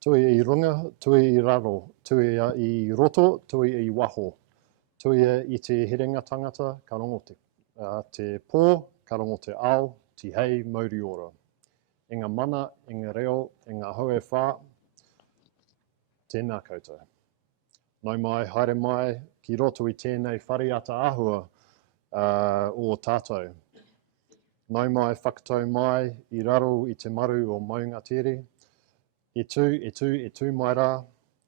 tui I runga, tui I raro, tui I roto, tui I waho, tui I te herenga tangata, ka rongo te pō, ka rongo te ao, ti hei mauri ora. I ngā mana, I ngā reo, I ngā haue whā, tēnā koutou. Nau mai, haere mai, ki roto I tēnei whariata āhua o tātou. Nau mai, whakatau mai, I raro I te maru o Maunga Tere. E tū mai rā.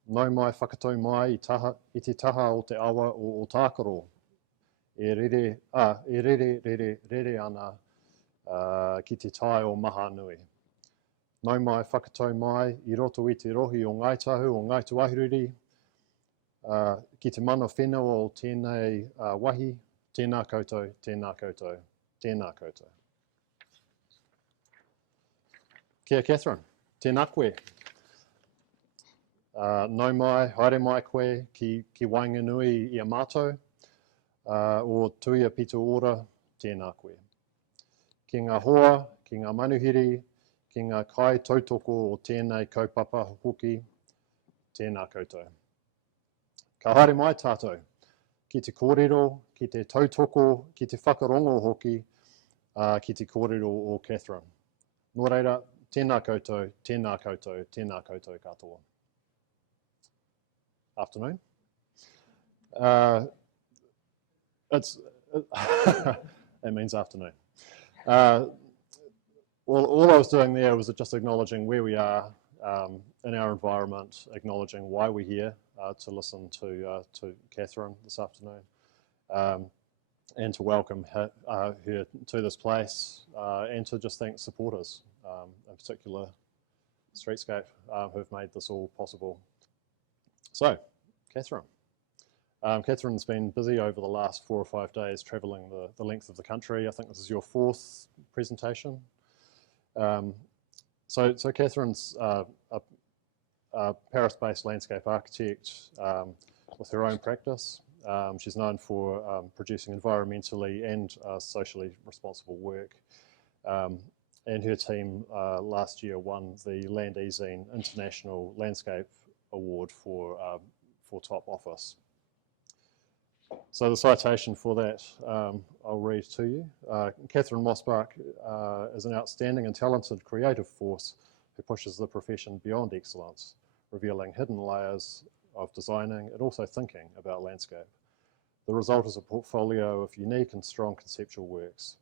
Nau mai, whakatau mai I te taha o te awa o Tākaro. E rere ana ki te tai o Mahanui. Nau mai, whakatau mai, I roto I te rohi o Ngaitahu o Ngaituahuriri, ki te mana whenua o tēnei wahi, tēnā koutou, tēnā koutou, tēnā koutou. Kia Catherine, tēnā koe. Nau mai, haere mai koe ki Wainganui I a mātou, o Tuia Pito Ora, tēnā koe. Ki ngā hoa, ki ngā manuhiri, ki ngā kai tautoko o tēnei kaupapa hoki, tēnā koutou. Ka haere mai tātou, ki te kōrero, ki te tautoko, ki te whakarongo hoki, ki te kōrero o Catherine. Nō reira, tēnā koutou, tēnā koutou, tēnā koutou katoa. Afternoon. It means afternoon. Well, all I was doing there was just acknowledging where we are in our environment, acknowledging why we're here to listen to Catherine this afternoon, and to welcome her to this place, and to just thank supporters, in particular Streetscape, who've made this all possible. So, Catherine. Catherine's been busy over the last 4 or 5 days travelling the length of the country. I think this is your 4th presentation. So Catherine's a Paris-based landscape architect with her own practice. She's known for producing environmentally and socially responsible work. And her team last year won the Land Easing International Landscape Award for top office. So the citation for that, I'll read to you. Catherine Mosbach is an outstanding and talented creative force who pushes the profession beyond excellence, revealing hidden layers of designing and also thinking about landscape. The result is a portfolio of unique and strong conceptual works.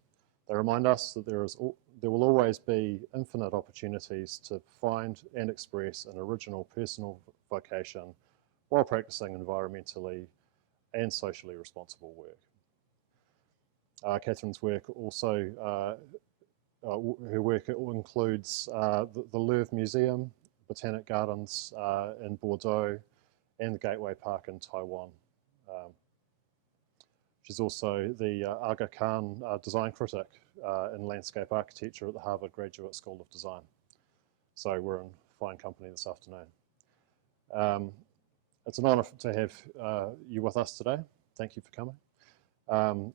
They remind us that there will always be infinite opportunities to find and express an original personal vocation while practicing environmentally and socially responsible work. Catherine's work also, her work includes the Louvre Museum, Botanic Gardens in Bordeaux, and the Gateway Park in Taiwan. She's also the Aga Khan design critic in landscape architecture at the Harvard Graduate School of Design. So we're in fine company this afternoon. It's an honour to have you with us today. Thank you for coming.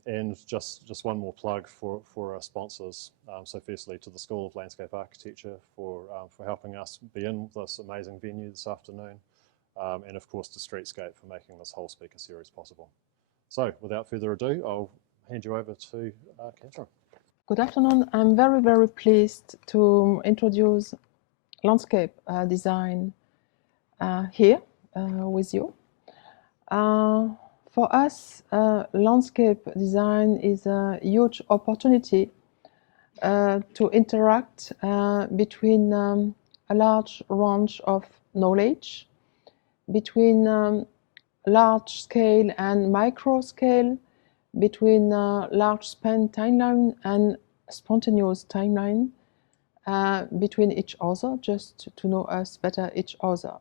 And just one more plug for our sponsors. So firstly to the School of Landscape Architecture for helping us be in this amazing venue this afternoon. And of course to Streetscape for making this whole speaker series possible. So without further ado, I'll hand you over to Catherine. Good afternoon. I'm very, very pleased to introduce landscape design here with you. For us, landscape design is a huge opportunity to interact between a large range of knowledge, between large scale and micro scale, between large span timeline and spontaneous timeline, between each other, just to know us better each other.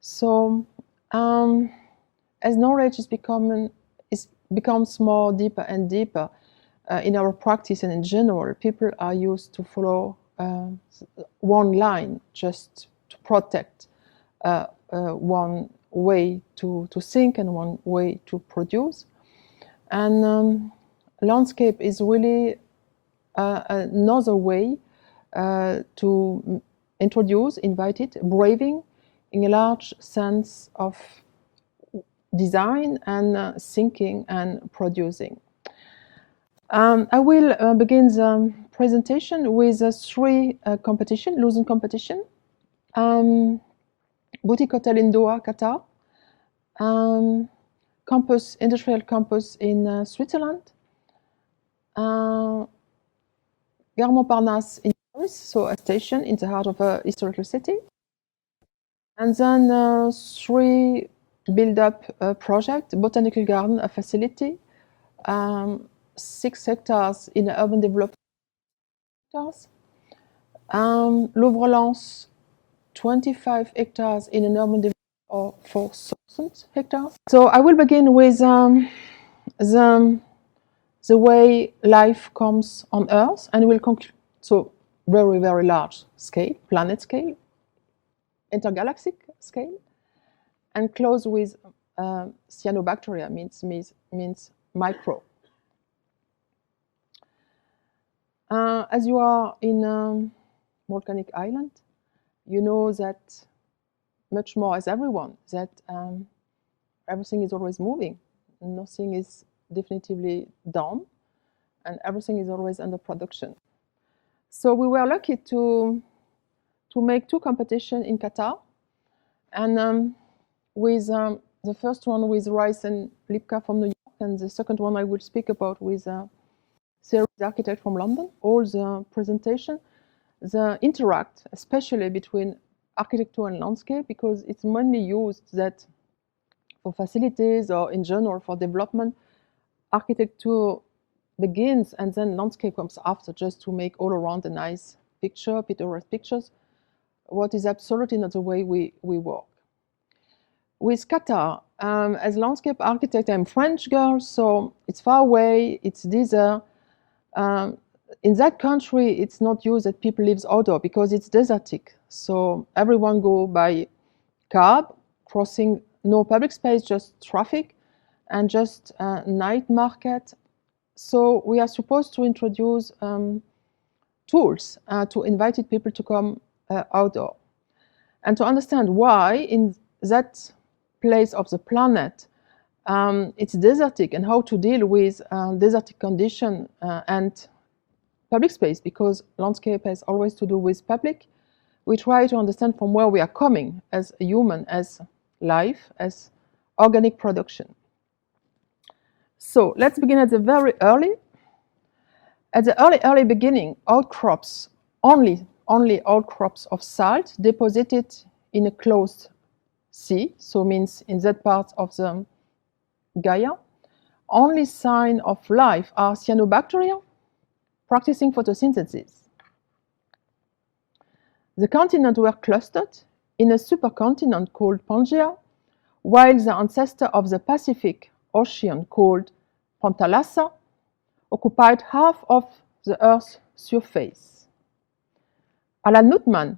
So as knowledge becomes more deeper and deeper in our practice and in general, people are used to follow one line, just to protect one way to think and one way to produce. And landscape is really another way to invited, braving in a large sense of design and thinking and producing. I will begin the presentation with three competition, losing competition. Boutique Hotel in Doha, Qatar. Campus, industrial campus in Switzerland. Gare Montparnasse in Paris, so a station in the heart of a historical city. And then three build-up project, botanical garden, a facility, 6 hectares in the urban development hectares. Louvre-Lens, 25 hectares in an urban development or 4,000 hectares. So I will begin with the way life comes on Earth, and will conclude, so very, very large scale, planet scale, intergalactic scale, and close with cyanobacteria, means micro. As you are in a volcanic island, you know that much more as everyone, that everything is always moving. Nothing is definitively done, and everything is always under production. So we were lucky to make 2 competitions in Qatar, and with the first one with Rice and Lipka from New York, and the second one I will speak about with series architect from London. All the presentation, the interact, especially between architecture and landscape, because it's mainly used that for facilities or in general for development, architecture begins and then landscape comes after, just to make all around a nice picture, picturesque pictures. What is absolutely not the way we work. With Qatar, as landscape architect, I'm French girl, so it's far away, it's desert. In that country, it's not used that people live outdoor because it's desertic. So everyone go by cab, crossing, no public space, just traffic, and just night market. So we are supposed to introduce tools to invite people to come outdoor. And to understand why in that place of the planet it's desertic, and how to deal with desertic condition and public space, because landscape has always to do with public. We try to understand from where we are coming as a human, as life, as organic production. So let's begin at the very early. At the early beginning, outcrops, only outcrops of salt deposited in a closed sea, so means in that part of the Gaia. Only sign of life are cyanobacteria practicing photosynthesis. The continents were clustered in a supercontinent called Pangaea, while the ancestor of the Pacific Ocean, called Panthalassa, occupied half of the Earth's surface. Alan Nutman,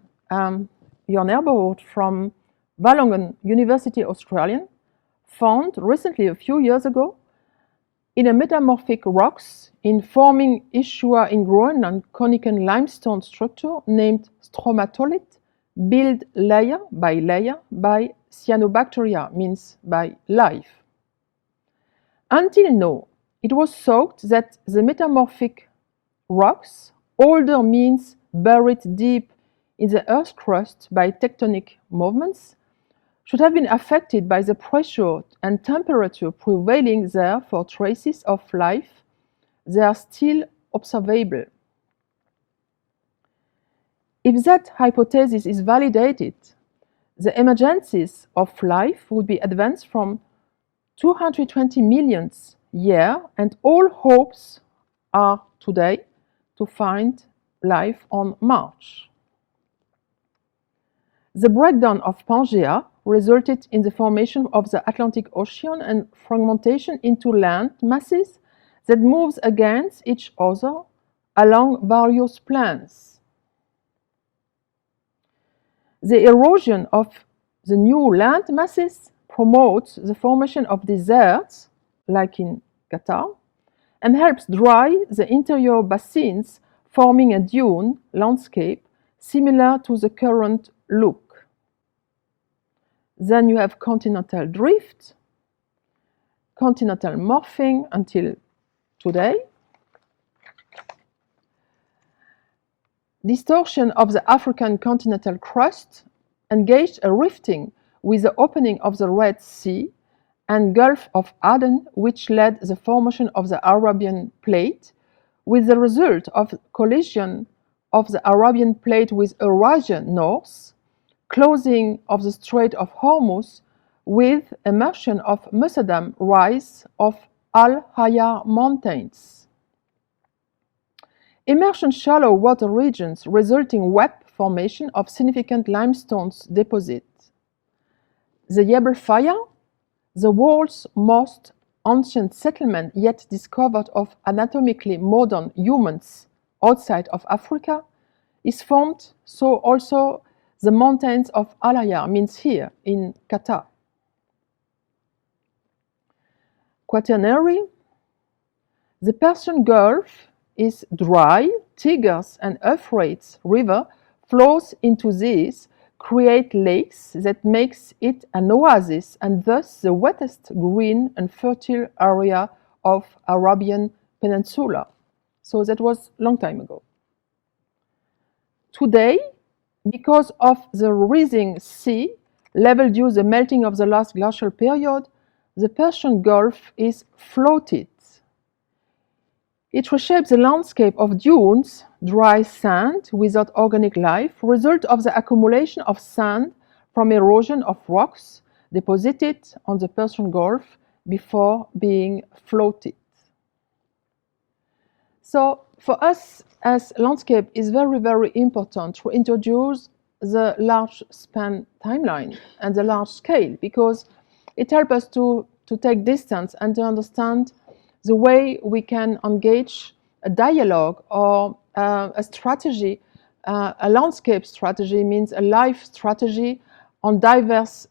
your neighborhood from Wollongong University, Australian, found recently, a few years ago, in a metamorphic rocks in forming Ishua in Groenland conical limestone structure named stromatolith, built layer by cyanobacteria, means by life. Until now, it was thought that the metamorphic rocks, older means buried deep in the Earth's crust by tectonic movements, should have been affected by the pressure and temperature prevailing there for traces of life. They are still observable. If that hypothesis is validated, the emergences of life would be advanced from 220 million years, and all hopes are today to find life on Mars. The breakdown of Pangaea resulted in the formation of the Atlantic Ocean and fragmentation into land masses that moves against each other along various planes. The erosion of the new land masses promotes the formation of deserts, like in Qatar, and helps dry the interior basins, forming a dune landscape similar to the current look. Then you have continental drift, continental morphing until today, distortion of the African continental crust engaged a rifting with the opening of the Red Sea and Gulf of Aden, which led the formation of the Arabian Plate, with the result of collision of the Arabian Plate with Eurasia north, closing of the Strait of Hormuz, with emersion of Mussadam rise of Al-Haya Mountains. Immersion shallow water regions resulting web formation of significant limestone deposits. The Jebel Faya, the world's most ancient settlement yet discovered of anatomically modern humans outside of Africa, is formed, so also the mountains of Al-Haya means here in Qatar. Quaternary, the Persian Gulf is dry, Tigris and Euphrates River flows into these, create lakes that makes it an oasis and thus the wettest green and fertile area of Arabian Peninsula. So that was a long time ago. Today, because of the rising sea level due to the melting of the last glacial period, the Persian Gulf is floated. It reshapes the landscape of dunes, dry sand without organic life, result of the accumulation of sand from erosion of rocks deposited on the Persian Gulf before being floated. So for us as landscape, it's very, very important to introduce the large span timeline and the large scale, because it helps us to take distance and to understand the way we can engage a dialogue or a strategy. A landscape strategy means a life strategy on diverse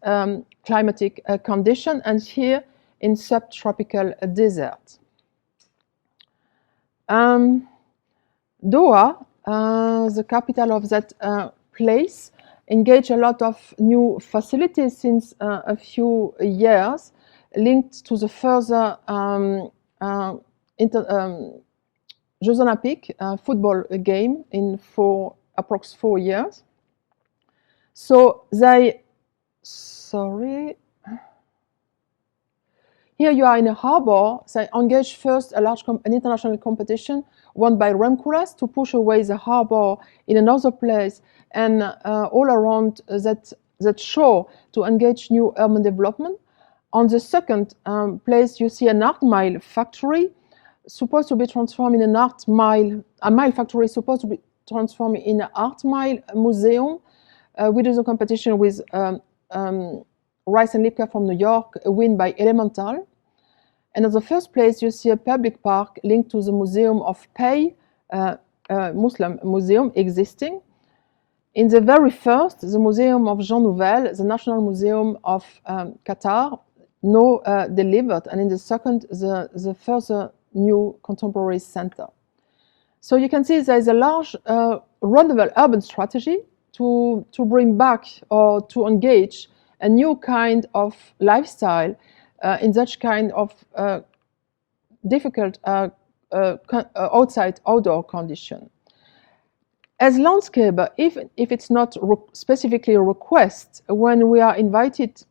climatic conditions, and here in subtropical desert. Doha, the capital of that place, engaged a lot of new facilities since a few years, linked to the further Jeux Olympiques football game in approx 4 years. So they, here you are in a harbor. They engaged first an international competition won by Remkulas to push away the harbor in another place and all around that shore to engage new urban development. On the second place, you see an art mile factory supposed to be transformed in an art mile. A mile factory supposed to be transformed in an art mile museum. We do the competition with Rice and Lipka from New York, win by Elemental. And at the first place, you see a public park linked to the Museum of Pay, Muslim museum existing. In the very first, the Museum of Jean Nouvel, the National Museum of Qatar, delivered, and in the second, the further new contemporary center. So you can see there is a large renewable urban strategy to bring back or to engage a new kind of lifestyle in such kind of difficult outdoor condition. As landscaper, if it's not specifically a request, when we are invited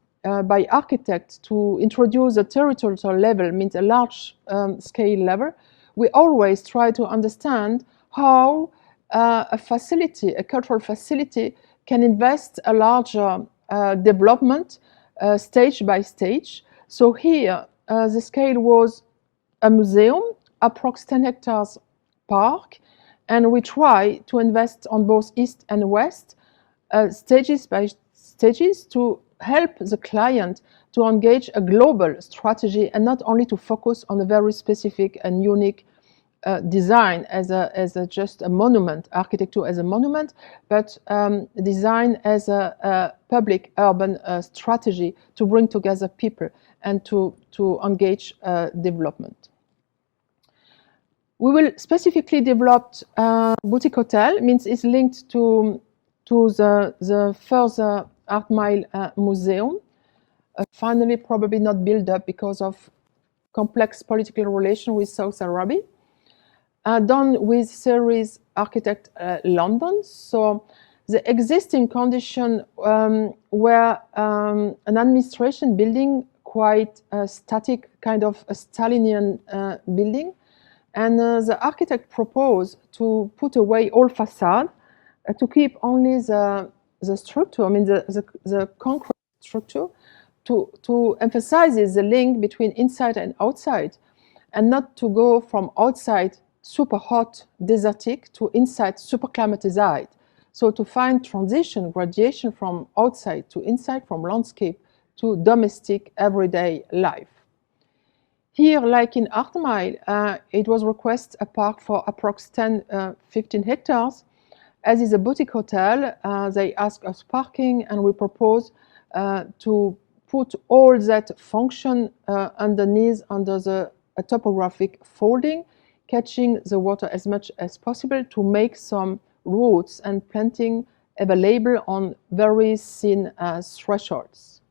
by architects to introduce a territorial level, means a large scale level, we always try to understand how a facility, a cultural facility, can invest a larger development stage by stage. So here, the scale was a museum, approx 10 hectares park, and we try to invest on both east and west, stages by stages, to help the client to engage a global strategy and not only to focus on a very specific and unique design as just a monument, architecture as a monument, but design as a public urban strategy to bring together people and to engage development. We will specifically develop boutique hotel, means it's linked to to the further Art Mile Museum, finally probably not built up because of complex political relations with Saudi Arabia, done with series architect London. So the existing condition were an administration building, quite a static, kind of a Stalinian building. And the architect proposed to put away all facade to keep only the structure, I mean the concrete structure, to emphasize the link between inside and outside, and not to go from outside super hot, desertic, to inside super climatized. So to find transition, gradation from outside to inside, from landscape to domestic everyday life. Here, like in Art Mile, it was request a park for approx 10-15 hectares. As is a boutique hotel, they ask us parking, and we propose to put all that function underneath under the topographic folding, catching the water as much as possible to make some roots and planting available on very thin thresholds.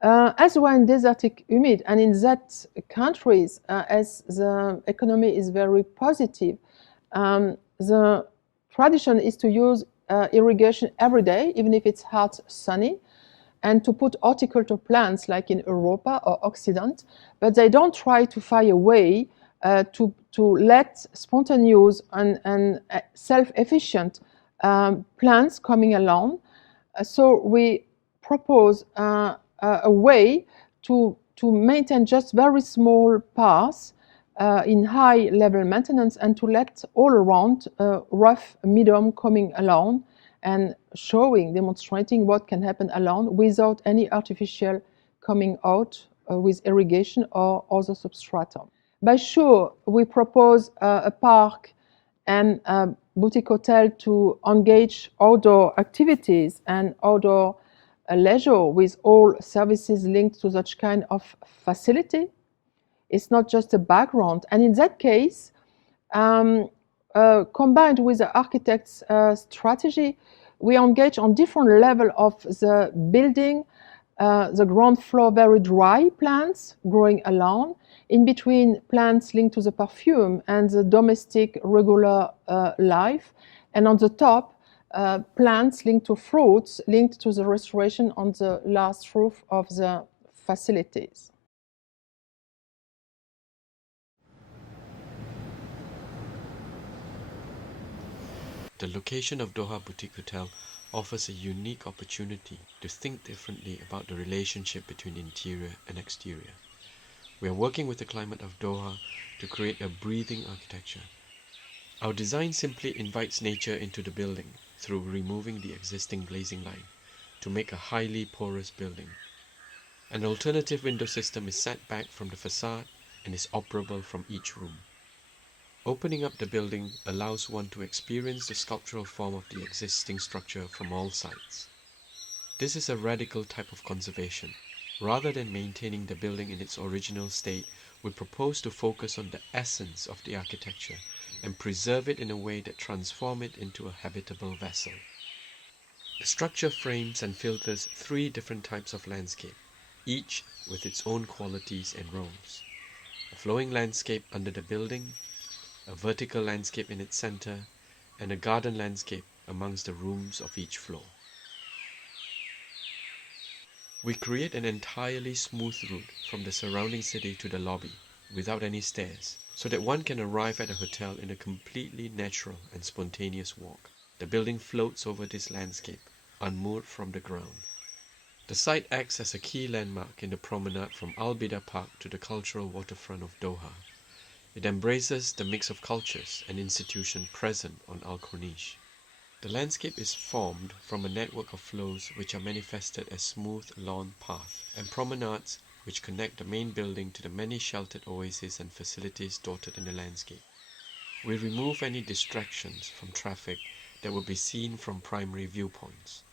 As we're in desertic humid, and in that countries, as the economy is very positive, the tradition is to use irrigation every day, even if it's hot, sunny, and to put horticulture plants like in Europa or Occident, but they don't try to find a way to let spontaneous and self-efficient plants coming along. So we propose a way to maintain just very small paths in high level maintenance, and to let all around rough medium coming along and showing, demonstrating what can happen along without any artificial coming out with irrigation or other substratum. By sure, we propose a park and a boutique hotel to engage outdoor activities and outdoor leisure with all services linked to such kind of facility. It's not just a background. And in that case, combined with the architect's strategy, we engage on different level of the building. The ground floor, very dry plants growing along. In between, plants linked to the perfume and the domestic regular life. And on the top, plants linked to fruits, linked to the restoration on the last roof of the facilities. The location of Doha Boutique Hotel offers a unique opportunity to think differently about the relationship between interior and exterior. We are working with the climate of Doha to create a breathing architecture. Our design simply invites nature into the building through removing the existing glazing line to make a highly porous building. An alternative window system is set back from the facade and is operable from each room. Opening up the building allows one to experience the sculptural form of the existing structure from all sides. This is a radical type of conservation. Rather than maintaining the building in its original state, we propose to focus on the essence of the architecture and preserve it in a way that transforms it into a habitable vessel. The structure frames and filters 3 different types of landscape, each with its own qualities and roles. A flowing landscape under the building, a vertical landscape in its center, and a garden landscape amongst the rooms of each floor. We create an entirely smooth route from the surrounding city to the lobby without any stairs, so that one can arrive at a hotel in a completely natural and spontaneous walk. The building floats over this landscape, unmoored from the ground. The site acts as a key landmark in the promenade from Al Bida Park to the cultural waterfront of Doha. It embraces the mix of cultures and institutions present on Al Corniche. The landscape is formed from a network of flows which are manifested as smooth lawn paths and promenades which connect the main building to the many sheltered oases and facilities dotted in the landscape. We remove any distractions from traffic that will be seen from primary viewpoints.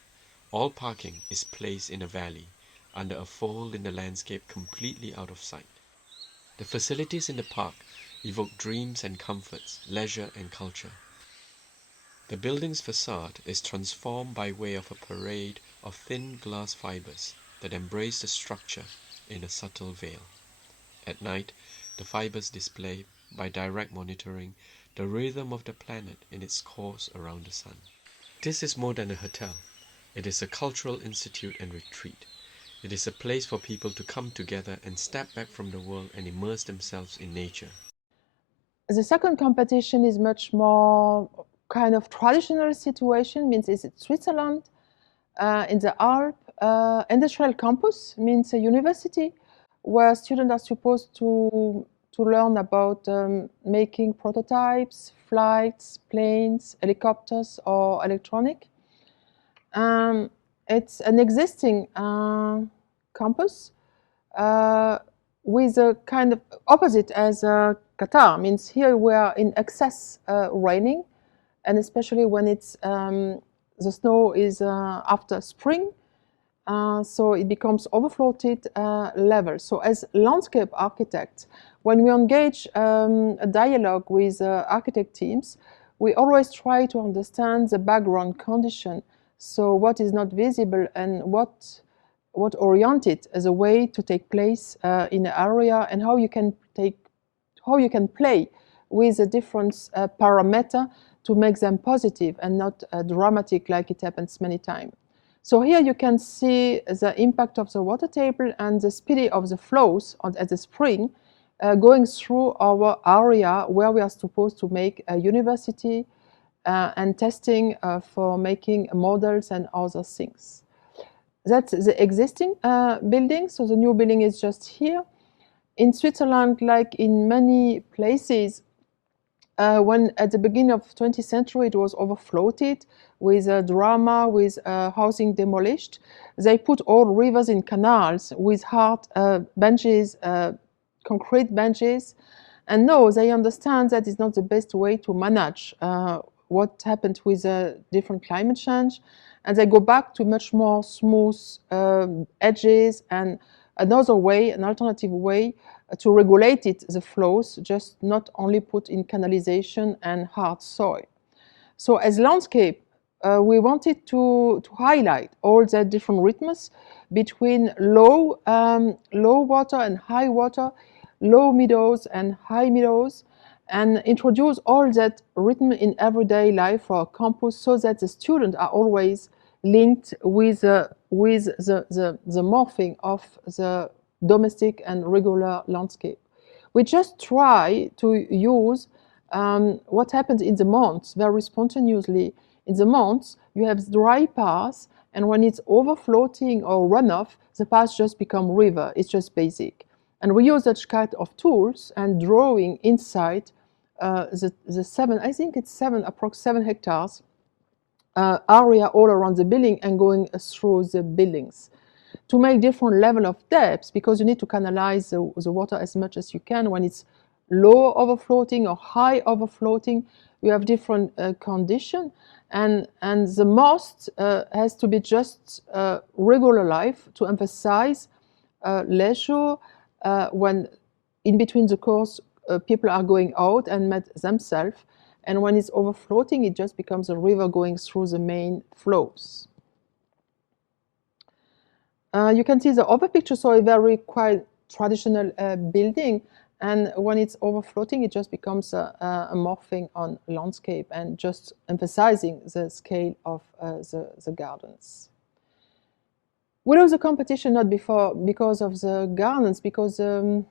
All parking is placed in a valley, under a fold in the landscape completely out of sight. The facilities in the park evoke dreams and comforts, leisure and culture. The building's facade is transformed by way of a parade of thin glass fibers that embrace the structure in a subtle veil. At night, the fibers display, by direct monitoring, the rhythm of the planet in its course around the sun. This is more than a hotel. It is a cultural institute and retreat. It is a place for people to come together and step back from the world and immerse themselves in nature. The second competition is much more kind of traditional situation, means it's Switzerland, in the Alp, industrial campus, means a university where students are supposed to learn about making prototypes, flights, planes, helicopters, or electronic. It's an existing campus with a kind of opposite as Qatar, means here we are in excess raining, and especially when it's the snow is after spring, so it becomes overfloated level. So as landscape architects, when we engage a dialogue with architect teams, we always try to understand the background condition. So what is not visible and what oriented as a way to take place in an area, and how you can play with the different parameter to make them positive and not dramatic like it happens many times. So here you can see the impact of the water table and the speed of the flows at the spring going through our area where we are supposed to make a university and testing for making models and other things. That's the existing building, so the new building is just here. In Switzerland, like in many places, when at the beginning of 20th century it was overfloated with drama, with housing demolished, they put all rivers in canals with hard benches, concrete benches. And no, they understand that is not the best way to manage what happened with different climate change. And they go back to much more smooth edges and another way, an alternative way to regulate it, the flows, just not only put in canalization and hard soil. So as landscape, we wanted to highlight all the different rhythms between low water and high water, low meadows and high meadows, and introduce all that rhythm in everyday life for our campus so that the students are always linked with the morphing of the domestic and regular landscape. We just try to use what happens in the months very spontaneously. In the months, you have dry paths, and when it's overflowing or runoff, the paths just become river. It's just basic. And we use that kind of tools and drawing inside the seven, I think it's approx 7 hectares area all around the building and going through the buildings to make different level of depths, because you need to canalize the water as much as you can. When it's low overflowing or high overflowing, you have different condition, and the most has to be just regular life to emphasize leisure when in between the course people are going out and met themselves, and when it's overflowing, it just becomes a river going through the main flows. You can see the other picture, so a very quite traditional building, and when it's overflowing, it just becomes a morphing on landscape and just emphasizing the scale of the gardens. We lose the competition not because of the gardens, because the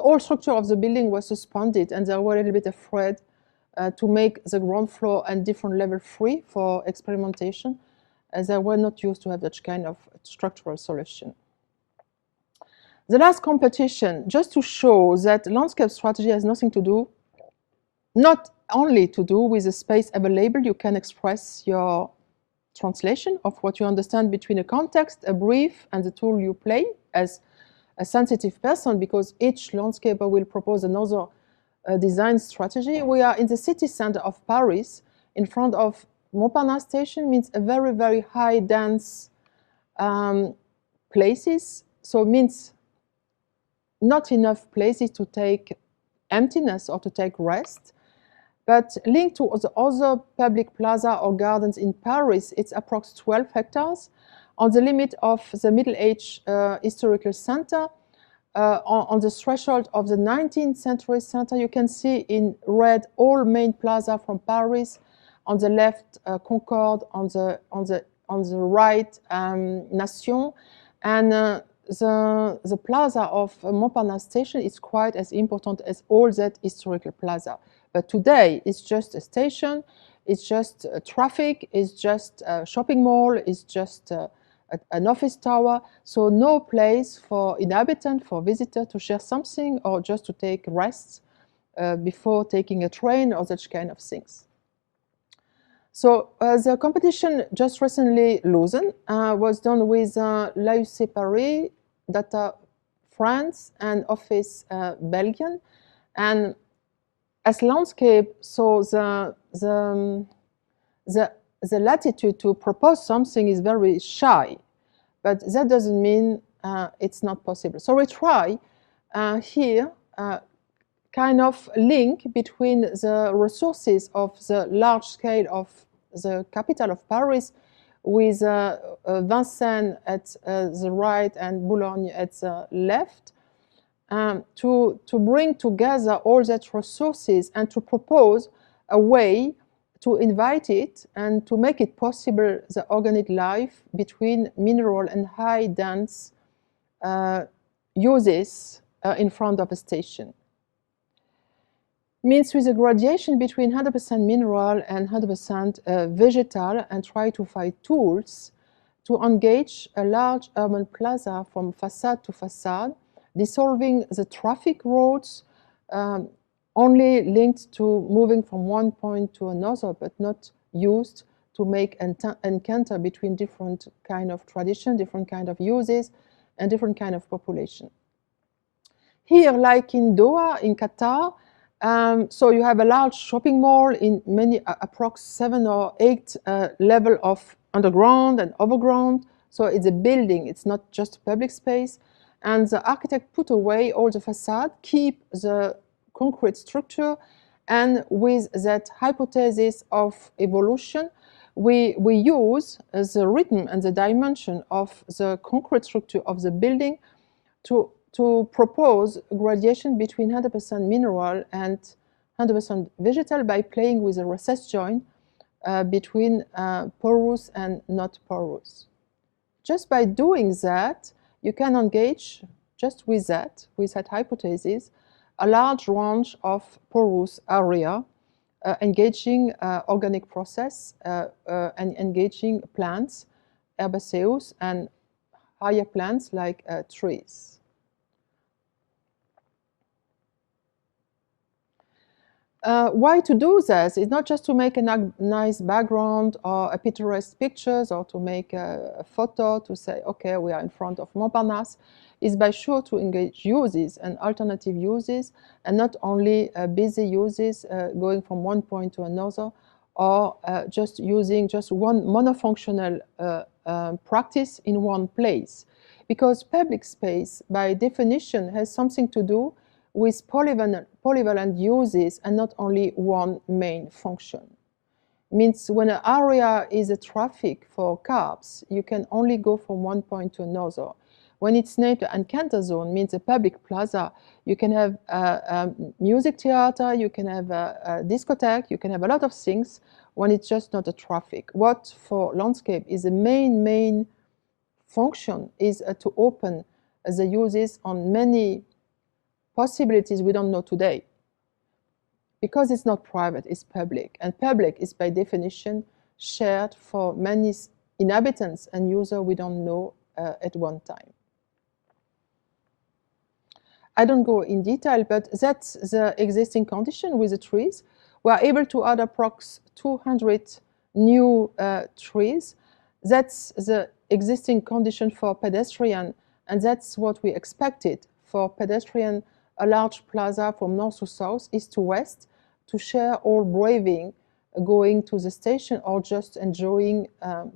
whole structure of the building was suspended, and they were a little bit afraid to make the ground floor and different level free for experimentation, as they were not used to have that kind of structural solution. The last competition, just to show that landscape strategy has nothing to do, not only to do with the space available, you can express your translation of what you understand between a context, a brief, and the tool you play as a sensitive person, because each landscaper will propose another design strategy. We are in the city center of Paris, in front of Montparnasse station, means a very, very high dense places. So it means not enough places to take emptiness or to take rest. But linked to the other public plaza or gardens in Paris, it's approximately 12 hectares on the limit of the Middle Age historical center. On the threshold of the 19th century center, you can see in red all main plaza from Paris. On the left, Concorde. On the right, Nation. And the plaza of Montparnasse station is quite as important as all that historical plaza. But today, it's just a station, it's just traffic, it's just a shopping mall, it's just an office tower. So no place for inhabitant, for visitor to share something or just to take rest before taking a train or such kind of things. So the competition just recently loosened, was done with l'AUC Paris, Data France, and Office Belgian. And as landscape, so the latitude to propose something is very shy, but that doesn't mean it's not possible. So we try here kind of link between the resources of the large scale of the capital of Paris with Vincennes at the right and Boulogne at the left, to bring together all that resources and to propose a way to invite it and to make it possible the organic life between mineral and high dense uses in front of a station. Means with a gradation between 100% mineral and 100% vegetal, and try to find tools to engage a large urban plaza from facade to facade, dissolving the traffic roads only linked to moving from one point to another, but not used to make encounter between different kind of tradition, different kind of uses, and different kind of population. Here, like in Doha, in Qatar, so you have a large shopping mall in many, approx 7 or 8 level of underground and overground. So it's a building, it's not just a public space. And the architect put away all the facade, keep the concrete structure, and with that hypothesis of evolution, we use the rhythm and the dimension of the concrete structure of the building to propose gradation between 100% mineral and 100% vegetal by playing with a recess joint between porous and not porous. Just by doing that, you can engage, just with that hypothesis, a large range of porous area, engaging organic process and engaging plants, herbaceous, and higher plants like trees. Why to do this? It's not just to make a nice background or a picturesque pictures or to make a photo to say, okay, we are in front of Montparnasse. It's by sure to engage uses and alternative uses, and not only busy uses going from one point to another, or just using just one monofunctional practice in one place. Because public space, by definition, has something to do with polyvalent uses and not only one main function. Means when an area is a traffic for cars, you can only go from one point to another. When it's named an encounter zone, means a public plaza, you can have a music theater, you can have a discotheque, you can have a lot of things when it's just not a traffic. What for landscape is the main function is to open the uses on many possibilities we don't know today. Because it's not private, it's public. And public is by definition shared for many inhabitants and users we don't know at one time. I don't go in detail, but that's the existing condition with the trees. We are able to add approx 200 new trees. That's the existing condition for pedestrian, and that's what we expected for pedestrian, a large plaza from north to south, east to west, to share all braving, going to the station or just enjoying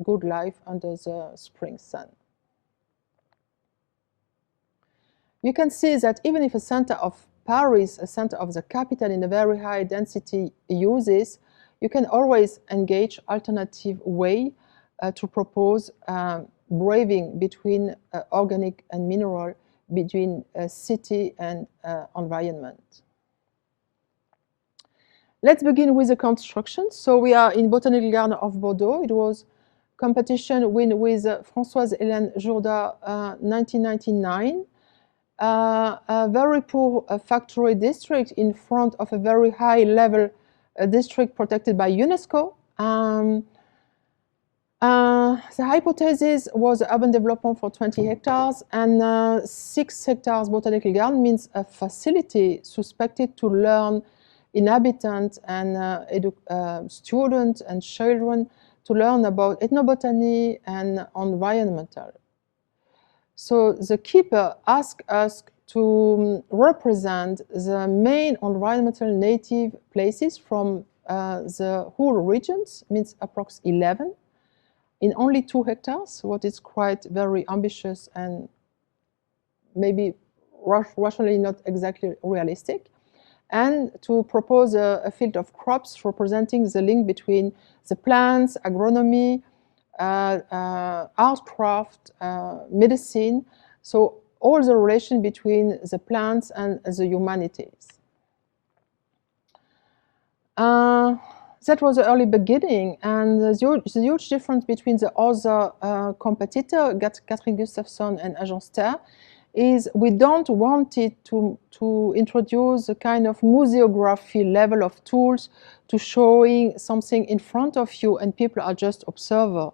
good life under the spring sun. You can see that even if a center of Paris, a center of the capital in a very high density uses, you can always engage alternative way to propose braving between organic and mineral, between city and environment. Let's begin with the construction. So we are in Botanical Garden of Bordeaux. It was competition win with Françoise Hélène Jourda, 1999. A very poor factory district in front of a very high level district protected by UNESCO. The hypothesis was urban development for 20 hectares, and 6 hectares botanical garden means a facility suspected to learn inhabitants and students and children to learn about ethnobotany and environmental. So the keeper asked us to represent the main environmental native places from the whole regions, means approx 11, in only 2 hectares, what is quite very ambitious and maybe rationally not exactly realistic, and to propose a field of crops representing the link between the plants, agronomy, art craft, medicine, so all the relation between the plants and the humanities. That was the early beginning, and the huge difference between the other competitor, Catherine Gustafsson and Agence Terre, is we don't want it to introduce a kind of museography level of tools to showing something in front of you and people are just observer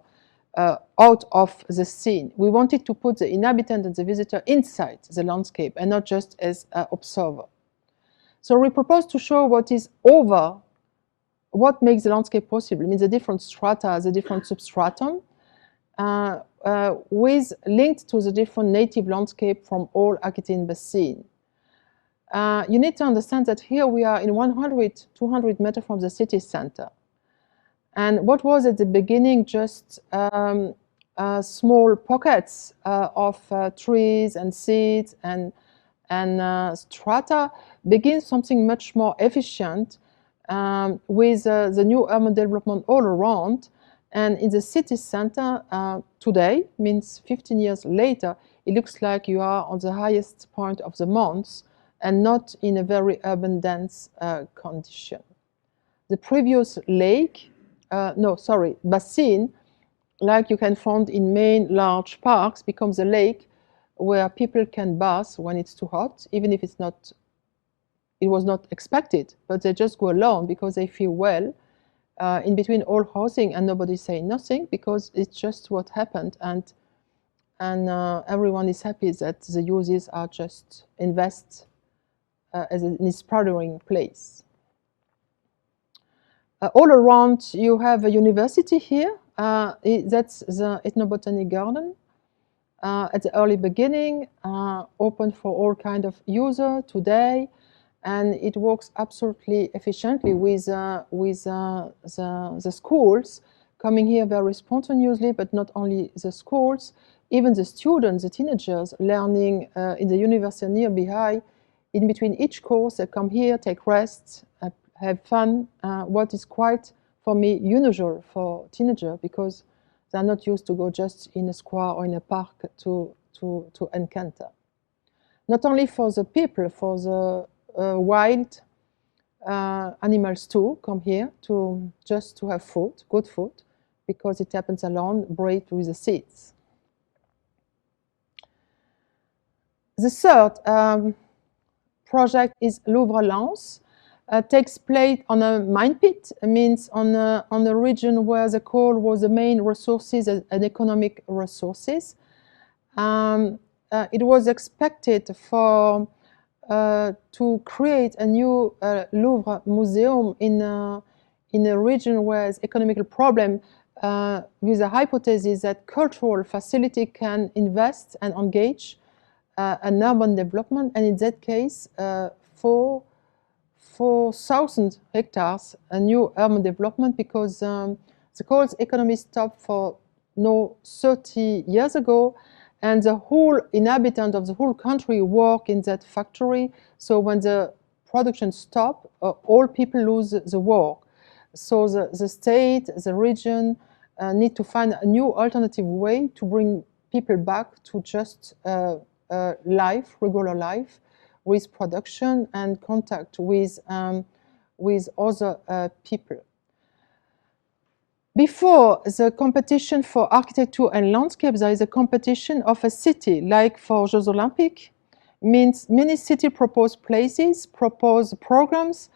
out of the scene. We wanted to put the inhabitant and the visitor inside the landscape and not just as an observer. So we propose to show what is over, what makes the landscape possible. It means the different strata, the different substratum, with linked to the different native landscape from all Aquitaine basin. You need to understand that here we are in 100, 200 meters from the city center. And what was at the beginning just small pockets of trees and seeds and strata begins something much more efficient with the new urban development all around. And in the city center today, means 15 years later, it looks like you are on the highest point of the mountains and not in a very urban dense condition. The previous lake, basin, like you can find in main large parks, becomes a lake where people can bath when it's too hot, even if it's not, it was not expected, but they just go alone because they feel well in between all housing and nobody saying nothing because it's just what happened, and everyone is happy that the users are just invest as an inspiring place. All around you have a university here. That's the ethnobotany garden. At the early beginning, open for all kind of user today, and it works absolutely efficiently with the schools coming here very spontaneously, but not only the schools, even the students, the teenagers learning in the university nearby. In between each course, they come here, take rest, have fun, what is quite, for me, unusual for teenagers because they're not used to go just in a square or in a park to encounter. Not only for the people, for the wild animals too come here to just to have food, good food, because it happens alone, breed with the seeds. The third project is Louvre-Lens. Takes place on a mine pit, means on a region where the coal was the main resources and economic resources. It was expected for to create a new Louvre museum in a region where there's economical problem, with a hypothesis that cultural facility can invest and engage an urban development, and in that case, for 4,000 hectares, a new urban development, because the coal economy stopped for 30 years ago, and the whole inhabitant of the whole country work in that factory. So when the production stop, all people lose the work. So the state, the region need to find a new alternative way to bring people back to just life, regular life, with production and contact with other people. Before the competition for architecture and landscape, there is a competition of a city, like for Jeux Olympiques. Means many cities propose places, propose programs,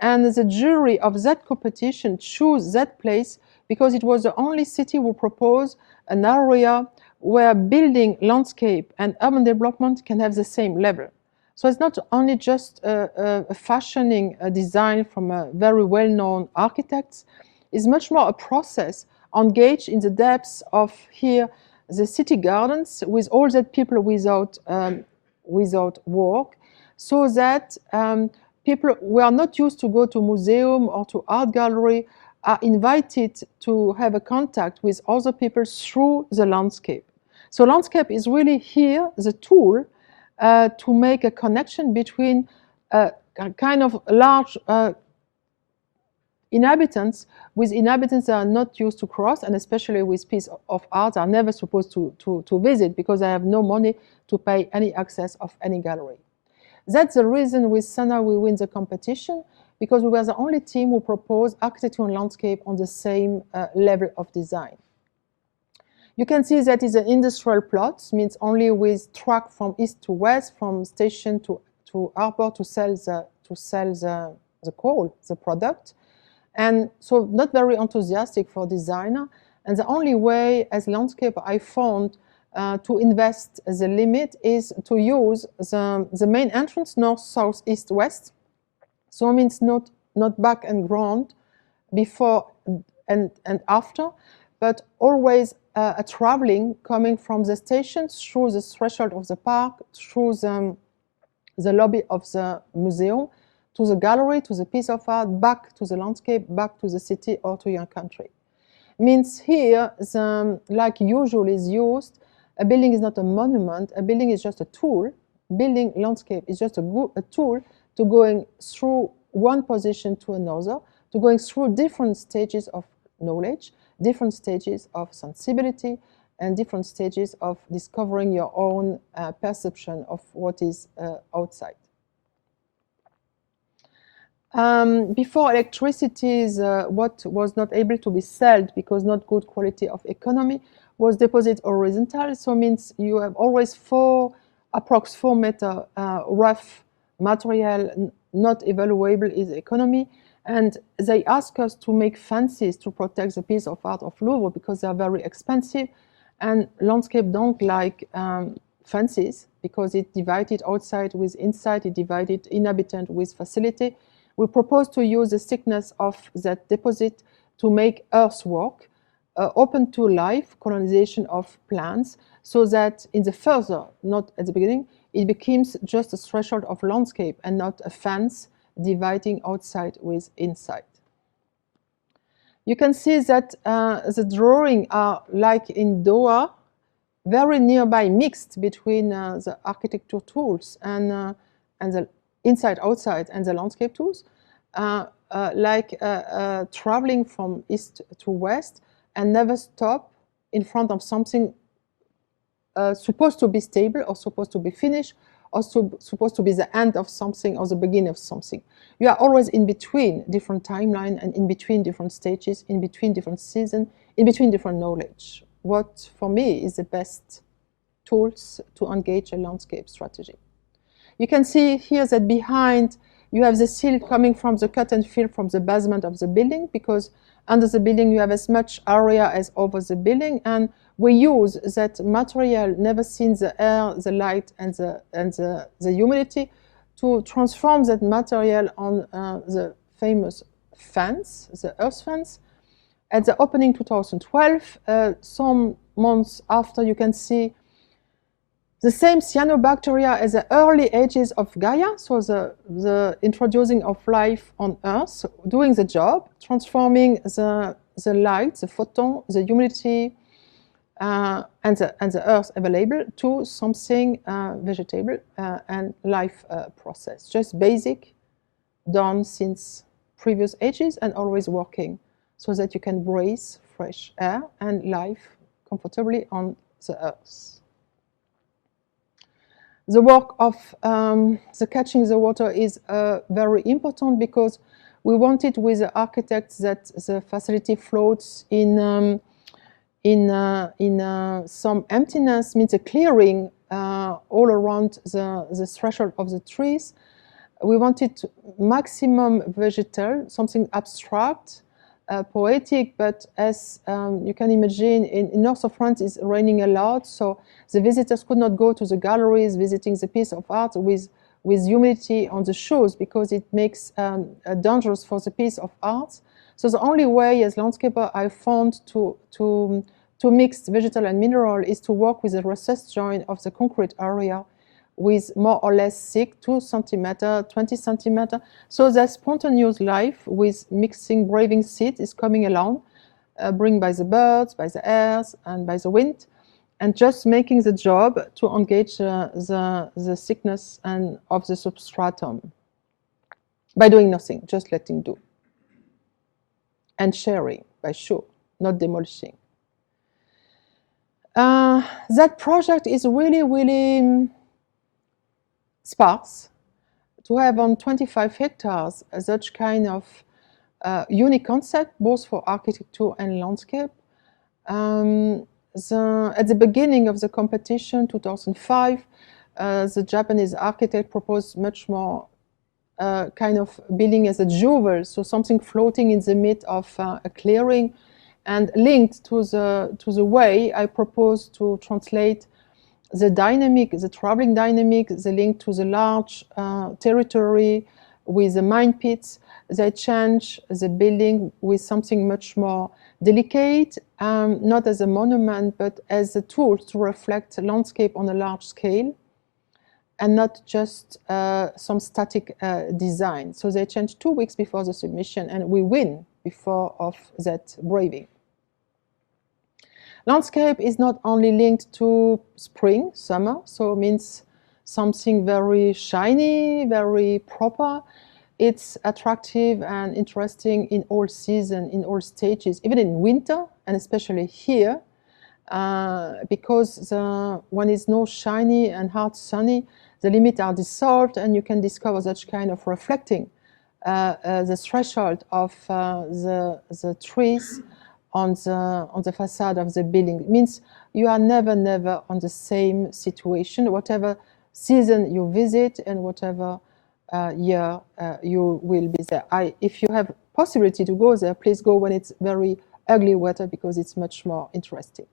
and the jury of that competition choose that place because it was the only city who proposed an area where building, landscape, and urban development can have the same level. So it's not only just a fashioning a design from a very well-known architects. It's much more a process engaged in the depths of here the city gardens with all that people without work, so that people who are not used to go to museum or to art gallery are invited to have a contact with other people through the landscape. So landscape is really here the tool to make a connection between a kind of large inhabitants with inhabitants that are not used to cross, and especially with pieces of art are never supposed to visit because they have no money to pay any access of any gallery. That's the reason with Sana we win the competition, because we were the only team who proposed architecture and landscape on the same level of design. You can see that is an industrial plot, means only with track from east to west, from station to harbor to sell the coal, the product. And so not very enthusiastic for designer. And the only way as landscape I found to invest the limit is to use the main entrance north, south, east, west. So it means not back and ground before and after, but always a traveling coming from the station through the threshold of the park, through the lobby of the museum, to the gallery, to the piece of art, back to the landscape, back to the city or to your country. Means here, like usually is used, a building is not a monument, a building is just a tool. Building landscape is just a tool to going through one position to another, to going through different stages of knowledge, different stages of sensibility, and different stages of discovering your own perception of what is outside. Before electricity, what was not able to be sold because not good quality of economy was deposited horizontal. So means you have always approx 4 meter rough material, not evaluable is economy. And they ask us to make fences to protect the piece of art of Louvre because they are very expensive. And landscape don't like fences because it divided outside with inside, it divided inhabitant with facility. We propose to use the thickness of that deposit to make earthwork open to life, colonization of plants, so that in the further, not at the beginning, it becomes just a threshold of landscape and not a fence dividing outside with inside. You can see that the drawing are like in Doha, very nearby mixed between the architecture tools and the inside, outside, and the landscape tools, traveling from east to west and never stop in front of something supposed to be stable or supposed to be finished or supposed to be the end of something or the beginning of something. You are always in between different timelines and in between different stages, in between different seasons, in between different knowledge. What, for me, is the best tools to engage a landscape strategy. You can see here that behind you have the silt coming from the cut and fill from the basement of the building, because under the building you have as much area as over the building, and we use that material, never seen the air, the light, and the humidity, to transform that material on the famous fence, the earth fence. At the opening 2012, some months after, you can see the same cyanobacteria as the early ages of Gaia, so the introducing of life on Earth, doing the job, transforming the light, the photon, the humidity, and the earth available to something vegetable and life process. Just basic, done since previous ages and always working so that you can breathe fresh air and live comfortably on the earth. The work of the catching the water is very important because we wanted with the architects that the facility floats in some emptiness, means a clearing all around the threshold of the trees. We wanted maximum vegetal, something abstract, poetic, but as you can imagine, in north of France it's raining a lot, so the visitors could not go to the galleries visiting the piece of art with humidity on the shoes because it makes dangerous for the piece of art. So the only way as landscaper I found to mix vegetal and mineral is to work with the recessed joint of the concrete area with more or less thick, 2 centimeter, 20 centimeter. So the spontaneous life with mixing, breathing seed is coming along, bring by the birds, by the airs, and by the wind, and just making the job to engage the thickness and of the substratum by doing nothing, just letting do. And sharing by show, not demolishing. That project is really, really sparse. To have on 25 hectares such kind of unique concept, both for architecture and landscape. At the beginning of the competition, 2005, the Japanese architect proposed much more kind of building as a jewel, so something floating in the midst of a clearing, and linked to the way I propose to translate the dynamic, the traveling dynamic, the link to the large territory with the mine pits. They change the building with something much more delicate, not as a monument, but as a tool to reflect landscape on a large scale, and not just some static design. So they changed 2 weeks before the submission, and we win before of that braving. Landscape is not only linked to spring, summer, so it means something very shiny, very proper. It's attractive and interesting in all seasons, in all stages, even in winter, and especially here, because when it's no shiny and hard sunny, the limits are dissolved, and you can discover such kind of reflecting the threshold of the trees on the facade of the building. It means you are never on the same situation, whatever season you visit and whatever year you will be there. If you have possibility to go there, please go when it's very ugly weather because it's much more interesting.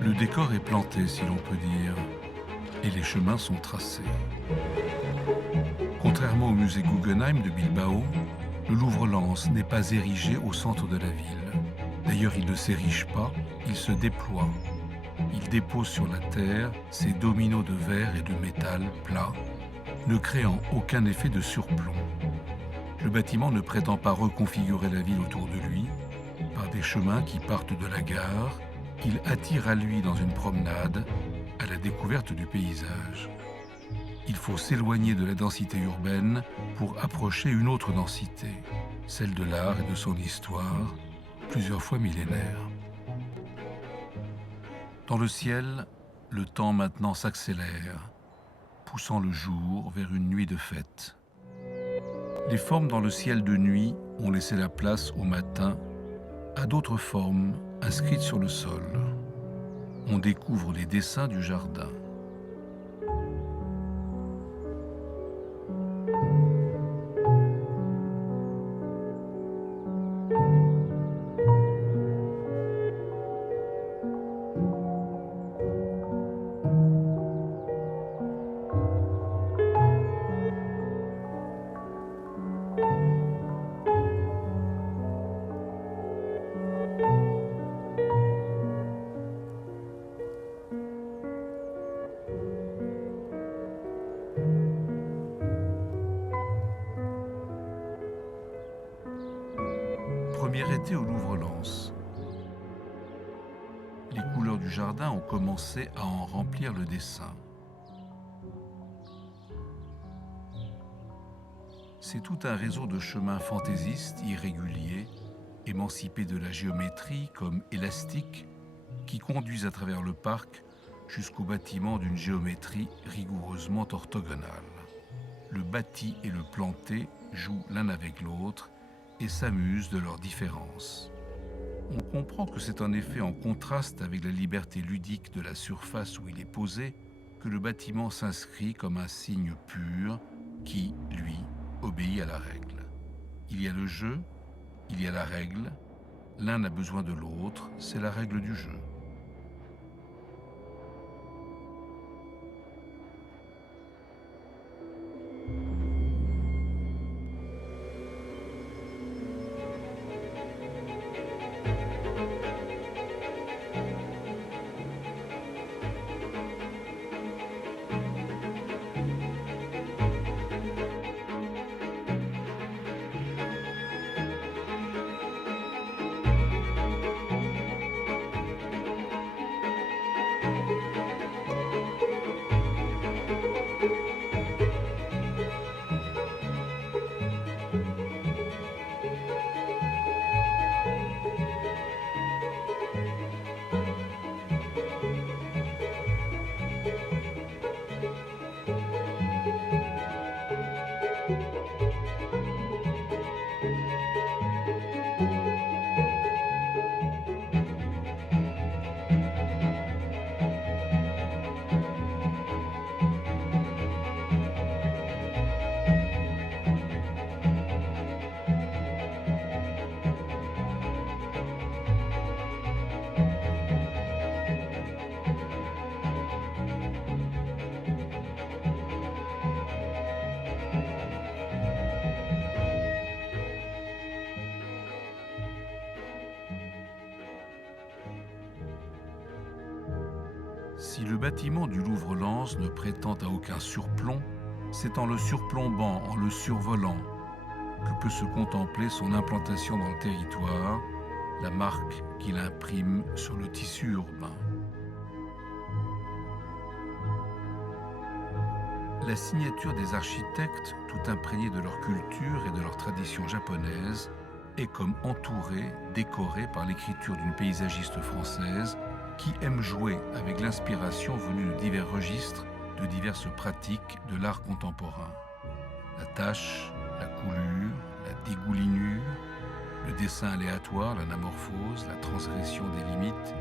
Le décor est planté, si l'on peut dire, et les chemins sont tracés. Contrairement au musée Guggenheim de Bilbao, le Louvre-Lens n'est pas érigé au centre de la ville. D'ailleurs, il ne s'érige pas, il se déploie. Il dépose sur la terre ses dominos de verre et de métal plats, ne créant aucun effet de surplomb. Le bâtiment ne prétend pas reconfigurer la ville autour de lui. Par des chemins qui partent de la gare, il attire à lui dans une promenade, à la découverte du paysage. Il faut s'éloigner de la densité urbaine pour approcher une autre densité, celle de l'art et de son histoire, plusieurs fois millénaire. Dans le ciel, le temps maintenant s'accélère, poussant le jour vers une nuit de fête. Les formes dans le ciel de nuit ont laissé la place au matin à d'autres formes inscrites sur le sol. On découvre les dessins du jardin. j'étais au Louvre-Lens. Les couleurs du jardin ont commencé à en remplir le dessin. C'est tout un réseau de chemins fantaisistes, irréguliers, émancipés de la géométrie comme élastiques, qui conduisent à travers le parc jusqu'au bâtiment d'une géométrie rigoureusement orthogonale. Le bâti et le planté jouent l'un avec l'autre et s'amusent de leurs différences. On comprend que c'est en effet en contraste avec la liberté ludique de la surface où il est posé que le bâtiment s'inscrit comme un signe pur qui, lui, obéit à la règle. Il y a le jeu, il y a la règle, l'un a besoin de l'autre, c'est la règle du jeu. Si le bâtiment du Louvre-Lens ne prétend à aucun surplomb, c'est en le surplombant, en le survolant, que peut se contempler son implantation dans le territoire, la marque qu'il imprime sur le tissu urbain. La signature des architectes, tout imprégnée de leur culture et de leur tradition japonaise, est comme entourée, décorée par l'écriture d'une paysagiste française qui aime jouer avec l'inspiration venue de divers registres, de diverses pratiques de l'art contemporain. La tache, la coulure, la dégoulinure, le dessin aléatoire, l'anamorphose, la transgression des limites,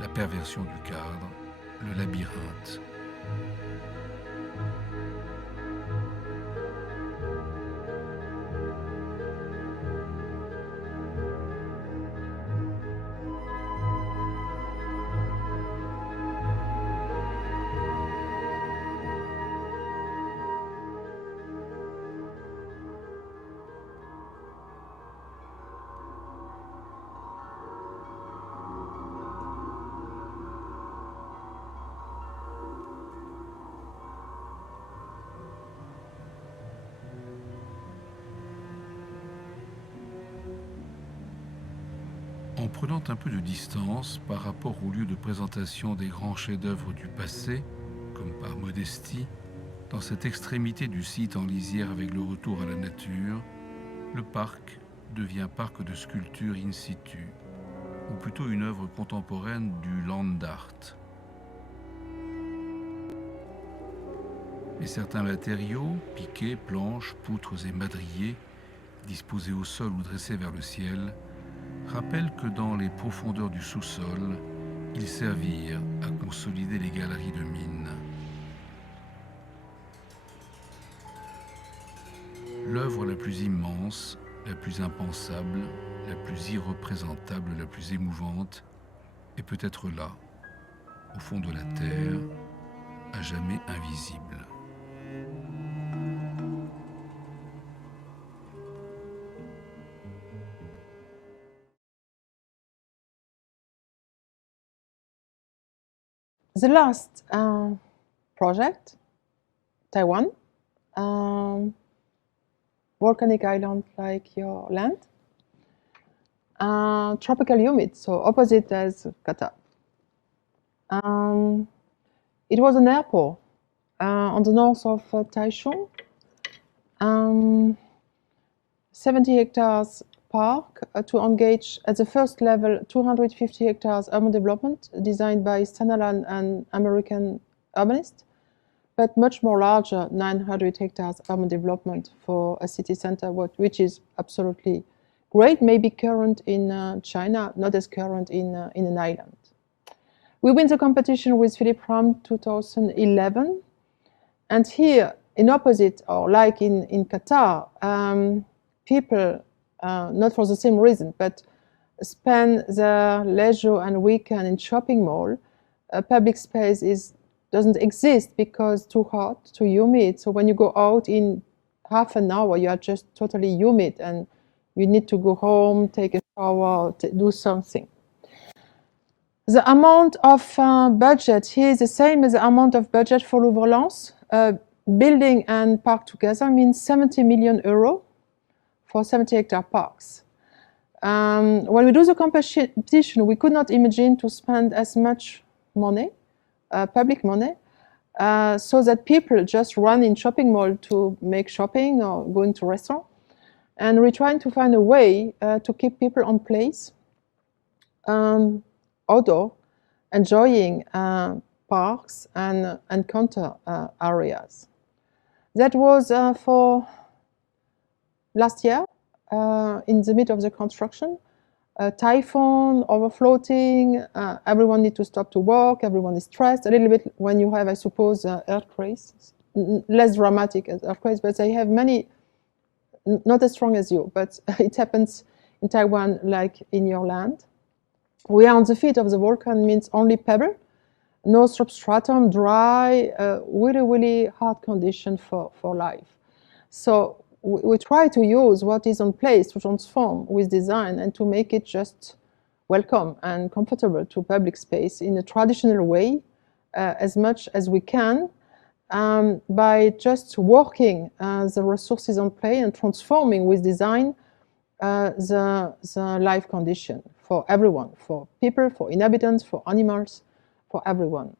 la perversion du cadre, le labyrinthe. En prenant un peu de distance par rapport au lieu de présentation des grands chefs-d'œuvre du passé, comme par modestie, dans cette extrémité du site en lisière avec le retour à la nature, le parc devient parc de sculpture in situ, ou plutôt une œuvre contemporaine du land art. Et certains matériaux, piquets, planches, poutres et madriers, disposés au sol ou dressés vers le ciel, rappellent que dans les profondeurs du sous-sol, ils servirent à consolider les galeries de mines. L'œuvre la plus immense, la plus impensable, la plus irreprésentable, la plus émouvante, est peut-être là, au fond de la terre, à jamais invisible. The last project, Taiwan, volcanic island like your land. tropical humid, so opposite as Qatar. It was an airport on the north of Taichung. 70 hectares park to engage at the first level 250 hectares urban development designed by Stanalan and American urbanists, but much more larger 900 hectares urban development for a city center, which is absolutely great, maybe current in China, not as current in an island. We win the competition with Philip Ram 2011, and here in opposite, or like in Qatar, people, not for the same reason, but spend their leisure and weekend in shopping mall. Public space doesn't exist because too hot, too humid. So when you go out in half an hour, you are just totally humid and you need to go home, take a shower, do something. The amount of budget here is the same as the amount of budget for Louvre-Lens. Building and park together means 70 million euro for 70 hectare parks. When we do the competition, we could not imagine to spend as much money, public money, so that people just run in shopping mall to make shopping or going to restaurant. And we're trying to find a way to keep people on place, outdoor, enjoying parks and counter areas. That was for last year, in the middle of the construction. Typhoon, overfloating, everyone needs to stop to work, everyone is stressed, a little bit when you have, I suppose, earthquakes, less dramatic as earthquakes, but they have many, not as strong as you, but it happens in Taiwan like in your land. We are on the feet of the volcano, means only pebble, no substratum, dry, really, really hard condition for life. So we try to use what is on place to transform with design and to make it just welcome and comfortable to public space in a traditional way as much as we can by just working the resources on play and transforming with design the life condition for everyone, for people, for inhabitants, for animals, for everyone.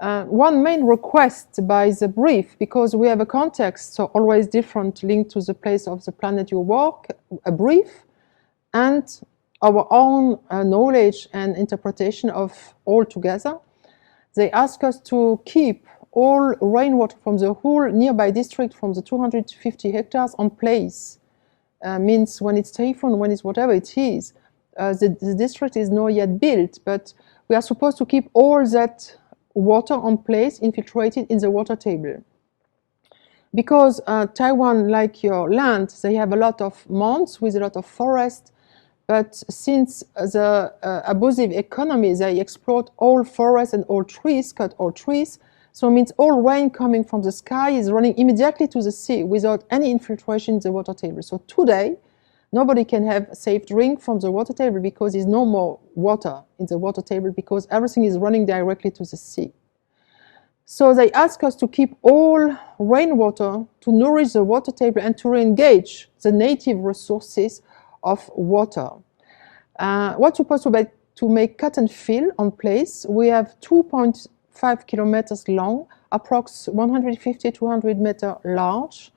One main request by the brief, because we have a context so always different linked to the place of the planet you walk, a brief, and our own knowledge and interpretation of all together. They ask us to keep all rainwater from the whole nearby district from the 250 hectares on place. Means when it's typhoon, when it's whatever it is, the district is not yet built, but we are supposed to keep all that water on place infiltrated in the water table. Because Taiwan, like your land, they have a lot of mountains with a lot of forest, but since the abusive economy, they exploit all forests and all trees, cut all trees, so it means all rain coming from the sky is running immediately to the sea without any infiltration in the water table. So today, nobody can have a safe drink from the water table because there's no more water in the water table because everything is running directly to the sea. So they ask us to keep all rainwater to nourish the water table and to re-engage the native resources of water. What's supposed to make cut and fill on place? We have 2.5 kilometers long, approx 150 to 200 meters large.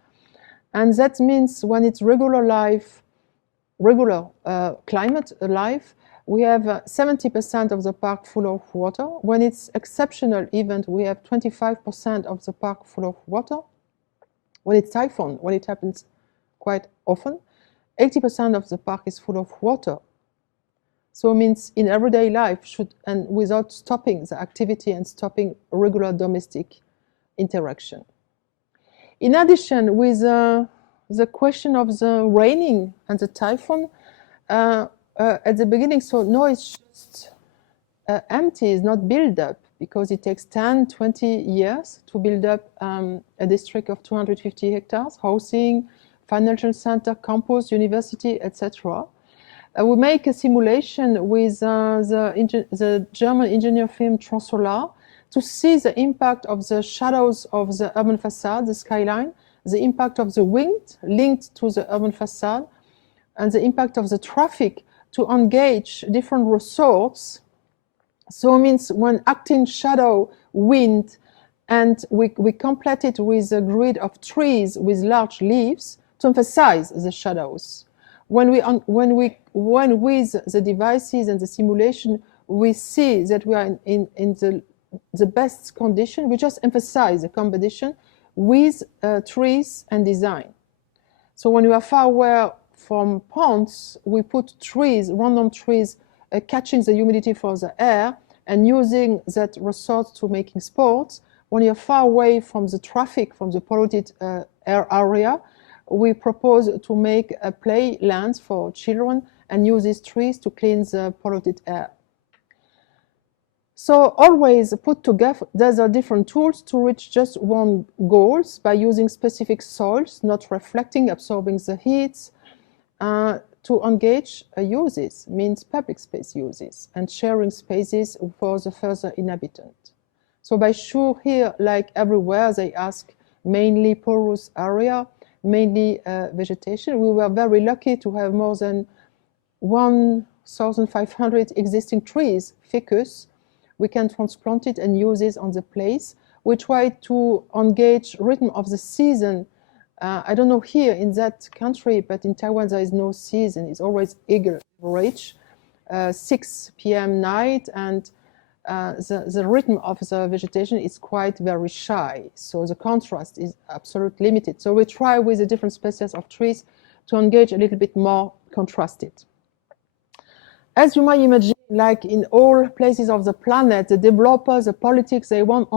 And that means when it's regular climate life, we have 70% of the park full of water. When it's exceptional event, we have 25% of the park full of water. When it's typhoon, when it happens quite often, 80% of the park is full of water. So it means in everyday life, and without stopping the activity and stopping regular domestic interaction. In addition, with the question of the raining and the typhoon, at the beginning, so no, it's just empty, it's not built up, because it takes 10, 20 years to build up a district of 250 hectares, housing, financial center, campus, university, etc. We make a simulation with the German engineer firm Transolar to see the impact of the shadows of the urban facade, the skyline, the impact of the wind linked to the urban facade, and the impact of the traffic to engage different resorts. So it means when acting shadow, wind, and we complete it with a grid of trees with large leaves to emphasize the shadows. When with the devices and the simulation, we see that we are in the best condition, we just emphasize the combination with trees and design. So when we are far away from ponds, we put trees, random trees, catching the humidity for the air and using that resort to making sports. When you're far away from the traffic, from the polluted air area, we propose to make a play lands for children and use these trees to clean the polluted air. So always put together different tools to reach just one goals by using specific soils, not reflecting, absorbing the heat, to engage uses, means public space uses, and sharing spaces for the further inhabitant. So by sure here, like everywhere, they ask mainly porous area, mainly vegetation. We were very lucky to have more than 1,500 existing trees, ficus. We can transplant it and use it on the place. We try to engage rhythm of the season. I don't know here in that country, but in Taiwan there is no season. It's always eagle average, 6 p.m. night, and the rhythm of the vegetation is quite very shy. So the contrast is absolutely limited. So we try with the different species of trees to engage a little bit more contrasted. As you might imagine, like in all places of the planet, the developers, the politics, they want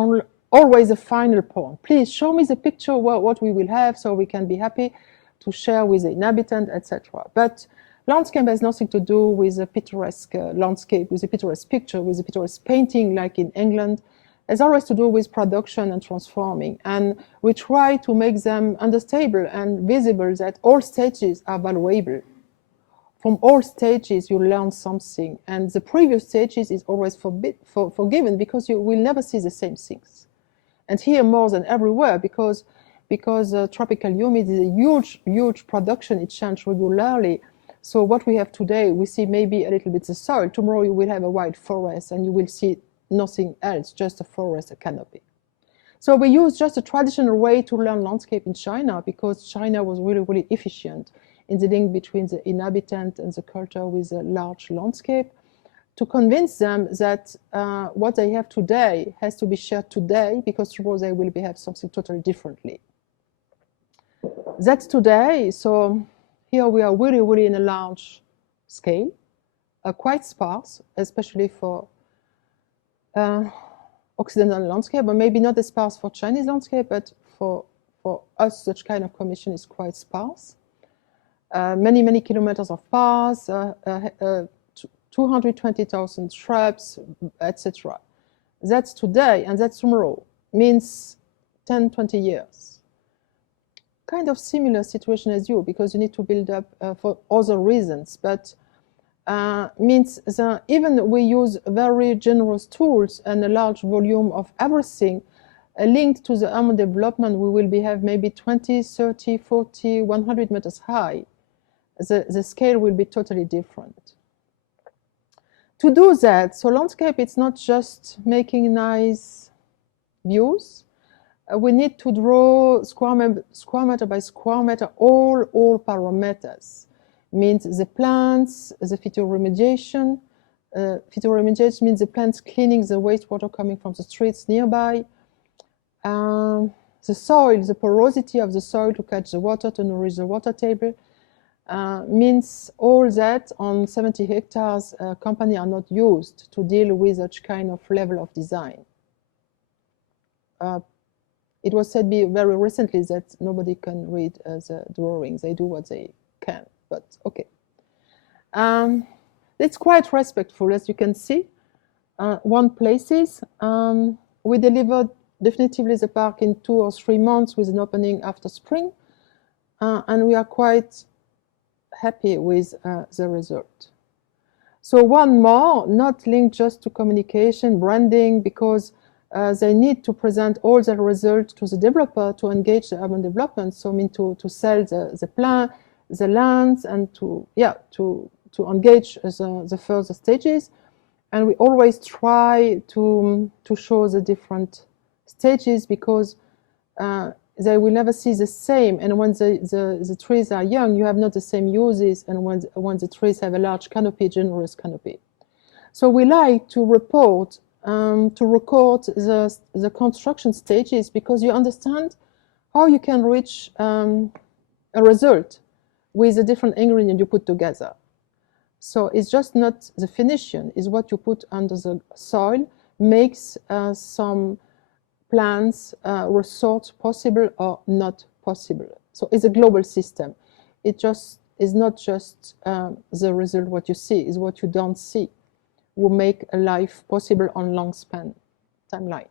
always a final point. Please show me the picture what we will have so we can be happy to share with the inhabitant, etc. But landscape has nothing to do with a picturesque landscape, with a picturesque picture, with a picturesque painting like in England. It's always to do with production and transforming. And we try to make them understandable and visible that all stages are valuable. From all stages, you learn something. And the previous stages is always forgiven because you will never see the same things. And here more than everywhere, because tropical humidity is a huge production, it changes regularly. So what we have today, we see maybe a little bit the soil. Tomorrow you will have a wide forest and you will see nothing else, just a forest, a canopy. So we use just a traditional way to learn landscape in China because China was really efficient in the link between the inhabitant and the culture with a large landscape, to convince them that what they have today has to be shared today because tomorrow they will have something totally differently. That's today. So here we are really in a large scale, quite sparse, especially for Occidental landscape, but maybe not as sparse for Chinese landscape, but for us, such kind of commission is quite sparse. Many kilometers of paths, 220,000 shrubs, etc. That's today and that's tomorrow, means 10, 20 years. Kind of similar situation as you, because you need to build up for other reasons, but means that even we use very generous tools and a large volume of everything linked to the urban development, we will have maybe 20, 30, 40, 100 meters high. The scale will be totally different. To do that, so landscape, it's not just making nice views. We need to draw square meter by square meter all parameters. Means the plants, the phytoremediation. Phytoremediation means the plants cleaning the wastewater coming from the streets nearby. The soil, the porosity of the soil to catch the water, to nourish the water table. Means all that on 70 hectares, companies are not used to deal with such kind of level of design. It was said very recently that nobody can read the drawings. They do what they can, but okay. It's quite respectful, as you can see. One places, we delivered definitively the park in 2 or 3 months with an opening after spring, and we are quite happy with the result. So one more, not linked just to communication, branding, because they need to present all the results to the developer to engage the urban development. So I mean to sell the plan, the lands, and to engage the further stages, and we always try to show the different stages because they will never see the same. And when the trees are young, you have not the same uses, and when the trees have a large canopy, generous canopy. So we like to record the construction stages because you understand how you can reach a result with the different ingredients you put together. So it's just not the finishing, it's what you put under the soil makes some plants resorts possible or not possible. So it's a global system. It just is not just the result what you see, is what you don't see will make a life possible on long span timeline.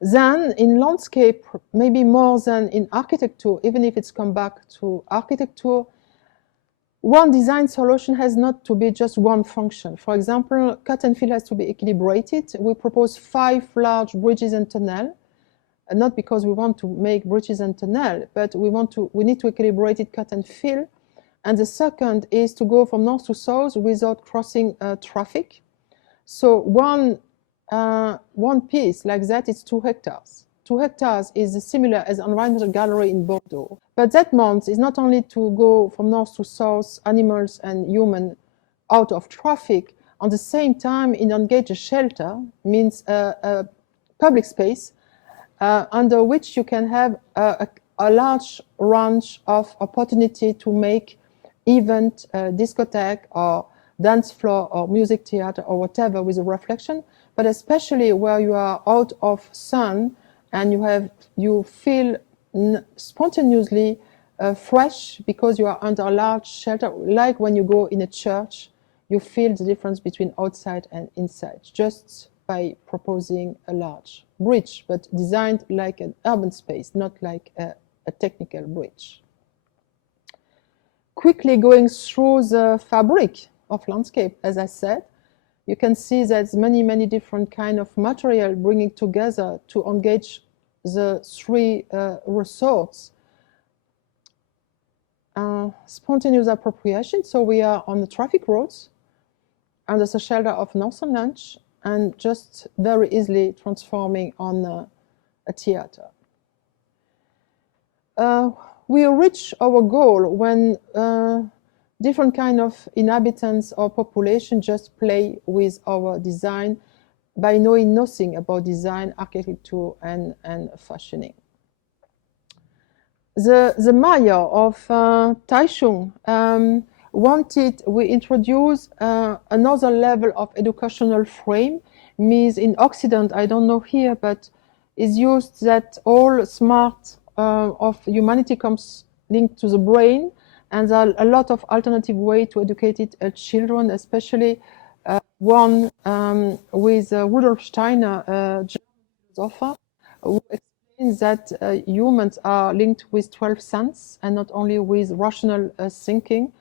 Then in landscape, maybe more than in architecture, even if it's come back to architecture, one design solution has not to be just one function. For example, cut and fill has to be equilibrated. We propose 5 large bridges and tunnels, not because we want to make bridges and tunnels, but we need to equilibrate it, cut and fill. And the second is to go from north to south without crossing traffic. So one piece like that is 2 hectares. 2 hectares is similar as an environmental gallery in Bordeaux. But that means is not only to go from north to south, animals and human out of traffic. On the same time, it engage a shelter, means a public space under which you can have a large range of opportunity to make event, discotheque or dance floor or music theater or whatever with a reflection, but especially where you are out of sun and you feel spontaneously fresh because you are under a large shelter, like when you go in a church, you feel the difference between outside and inside, just by proposing a large bridge, but designed like an urban space, not like a technical bridge. Quickly going through the fabric of landscape, as I said, you can see that many different kind of material bringing together to engage the 3 resorts. Spontaneous appropriation, so we are on the traffic roads under the shelter of Northern Lunch and just very easily transforming on a theater. We reach our goal when different kind of inhabitants or population just play with our design by knowing nothing about design, architecture, and fashioning. The mayor of Taichung we introduce another level of educational frame, means in Occident, I don't know here, but is used that all smart of humanity comes linked to the brain, and there are a lot of alternative way to educate children, especially one with Rudolf Steiner, German philosopher, who explains that humans are linked with 12 senses and not only with rational thinking.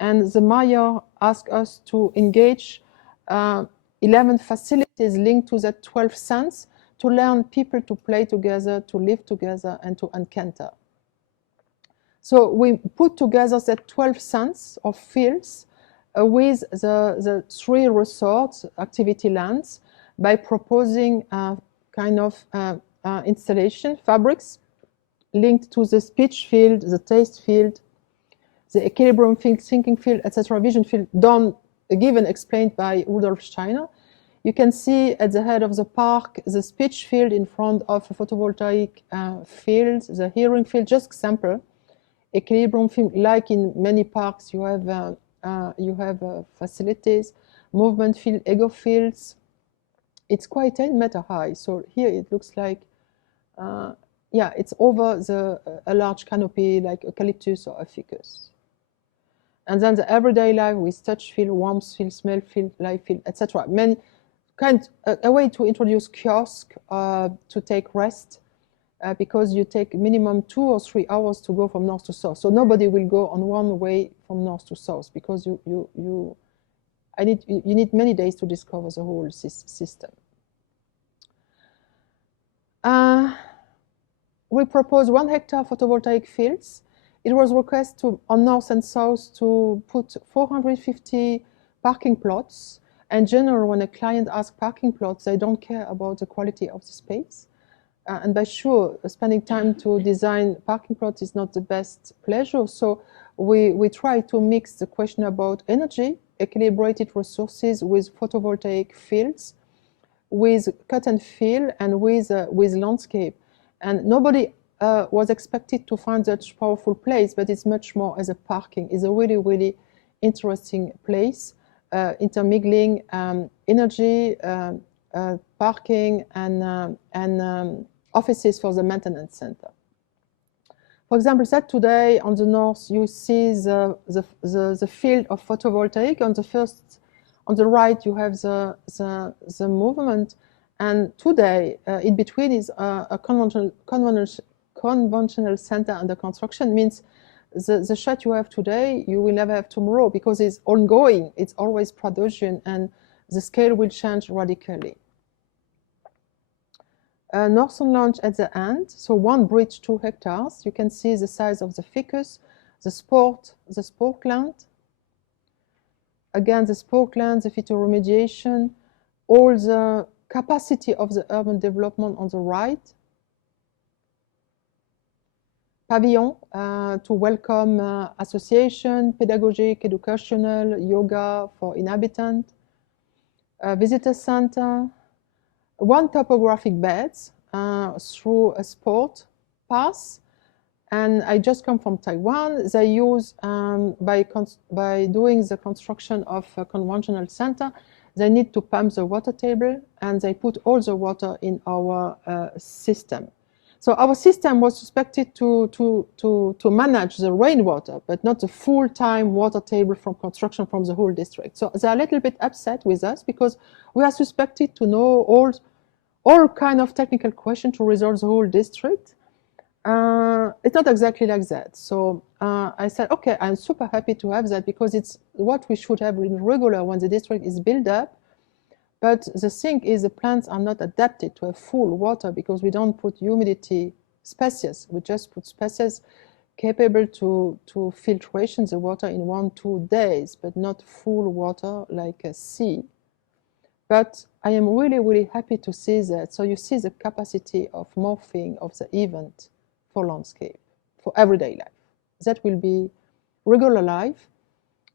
And the mayor asked us to engage 11 facilities linked to that 12 sense to learn people to play together, to live together, and to encounter. So we put together that 12 sense of fields with the 3 resorts, activity lands, by proposing kind of installation fabrics linked to the speech field, the taste field, the equilibrium field, thinking field, etc., vision field, given, explained by Rudolf Steiner. You can see at the head of the park the speech field in front of a photovoltaic field, the hearing field, just sample. Equilibrium field, like in many parks, you have facilities, movement field, ego fields. It's quite 10 meters high, so here it looks like, it's over a large canopy like eucalyptus or a ficus. And then the everyday life with touch field, warmth field, smell field, light field, etc. A way to introduce kiosk to take rest, because you take minimum 2 or 3 hours to go from north to south. So nobody will go on one way from north to south because you need many days to discover the whole system. We propose 1 hectare photovoltaic fields it was requested to, on north and south, to put 450 parking plots. In general, when a client asks parking plots, they don't care about the quality of the space. And by sure, spending time to design parking plots is not the best pleasure. So we try to mix the question about energy, equilibrated resources with photovoltaic fields, with cut and fill, and with landscape. And nobody was expected to find such powerful place, but it's much more as a parking. It's a really, really interesting place, intermingling energy, parking, and offices for the maintenance center. For example, that today on the north, you see the field of photovoltaic. On the right, you have the movement. And today, in between is a conventional center under construction. Means the shot you have today, you will never have tomorrow, because it's ongoing. It's always production, and the scale will change radically. Northern launch at the end, so 1 bridge, 2 hectares. You can see the size of the ficus, the sport land. Again, the sport land, the phytoremediation, all the capacity of the urban development on the right. Pavilion to welcome association, pedagogic, educational, yoga for inhabitants. Visitor center. 1 topographic beds through a sport path. And I just come from Taiwan. They use, by doing the construction of a conventional center, they need to pump the water table, and they put all the water in our system. So our system was suspected to manage the rainwater, but not the full-time water table from construction from the whole district. So they're a little bit upset with us, because we are suspected to know all kind of technical questions to resolve the whole district. It's not exactly like that. So I said, okay, I'm super happy to have that, because it's what we should have in regular when the district is built up. But the thing is, the plants are not adapted to a full water, because we don't put humidity spaces. We just put spaces capable to filtration the water in 1-2 days, but not full water like a sea. But I am really, really happy to see that. So you see the capacity of morphing of the event for landscape, for everyday life. That will be regular life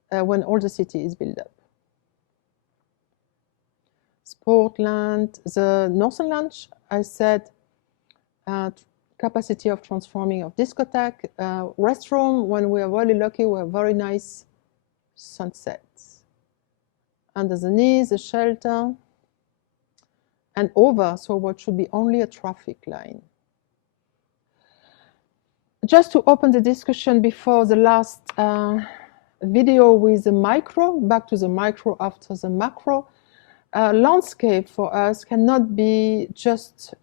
when all the city is built up. Sportland, the northern lunch, I said, capacity of transforming of discotheque. Restroom, when we are really lucky, we have very nice sunsets. Under the knees, the shelter, and over, so what should be only a traffic line. Just to open the discussion before the last video with the micro, back to the micro after the macro. Landscape for us cannot be just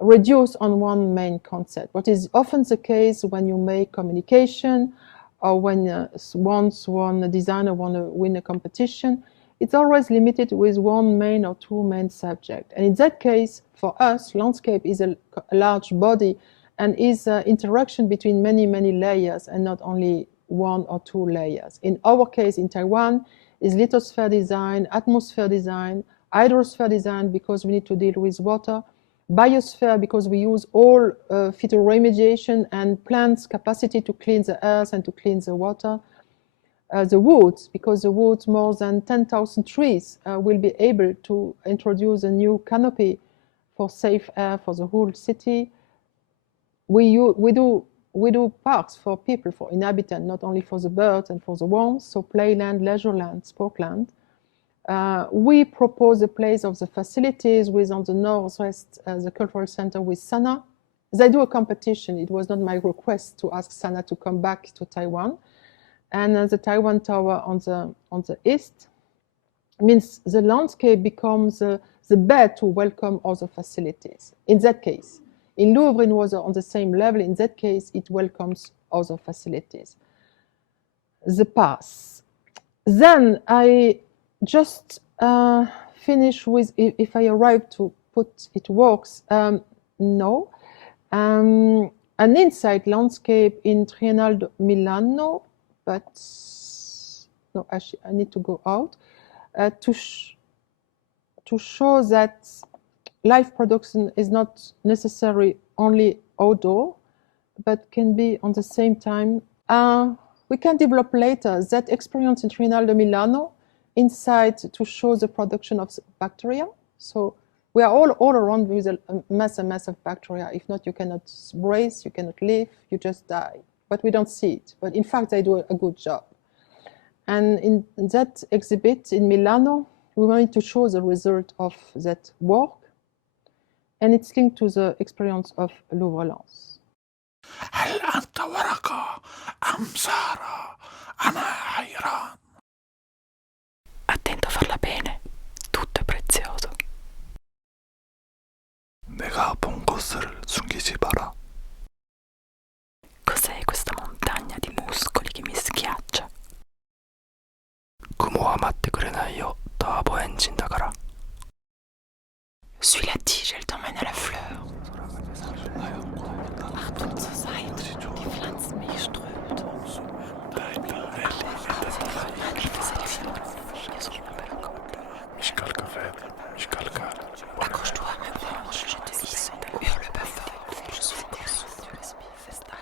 reduced on one main concept. What is often the case when you make communication, or when once one designer want to win a competition, it's always limited with 1 main or 2 main subject. And in that case, for us, landscape is a large body, and is interaction between many, many layers, and not only 1 or 2 layers. In our case, in Taiwan, is lithosphere design, atmosphere design, hydrosphere design, because we need to deal with water, biosphere, because we use all phytoremediation and plants' capacity to clean the earth and to clean the water. The woods, because the woods, more than 10,000 trees, will be able to introduce a new canopy for safe air for the whole city. We do parks for people, for inhabitants, not only for the birds and for the worms, so playland, leisureland, sportland. We propose a place of the facilities with, on the northwest, the cultural center with Sana. They do a competition. It was not my request to ask Sana to come back to Taiwan. And the Taiwan Tower on the east means the landscape becomes the bed to welcome other facilities. In that case, in Louvre, it was on the same level. In that case, it welcomes other facilities. The pass. Then I just finish with, if I arrive to put it works, no. an insight landscape in Triennale Milano, but no, actually, I need to go out to show that live production is not necessarily only outdoor, but can be on the same time. We can develop later that experience in Triennale de Milano inside to show the production of bacteria. So we are all around with a mass of bacteria. If not, you cannot breathe, you cannot live, you just die. But we don't see it. But in fact, they do a good job. And in that exhibit in Milano, we wanted to show the result of that work. And it's linked to the experience of Louvre-Lens. هل أنت ورقة أم سارة؟ أنا حيران. Attento a farla bene, tutto è prezioso. 내가 본 것을 숨기지 마라. Cos'è questa montagna di muscoli che mi schiaccia? 雲は待ってくれないよ。ターボエンジンだから。 Suis la tige, elle t'emmène à la fleur. Achtung zur Seite, die Pflanzenmilch strömt. Accroche-toi à ma branche, je te hisse. Hurle pas fort, je suis perdu. Tu respires, festal.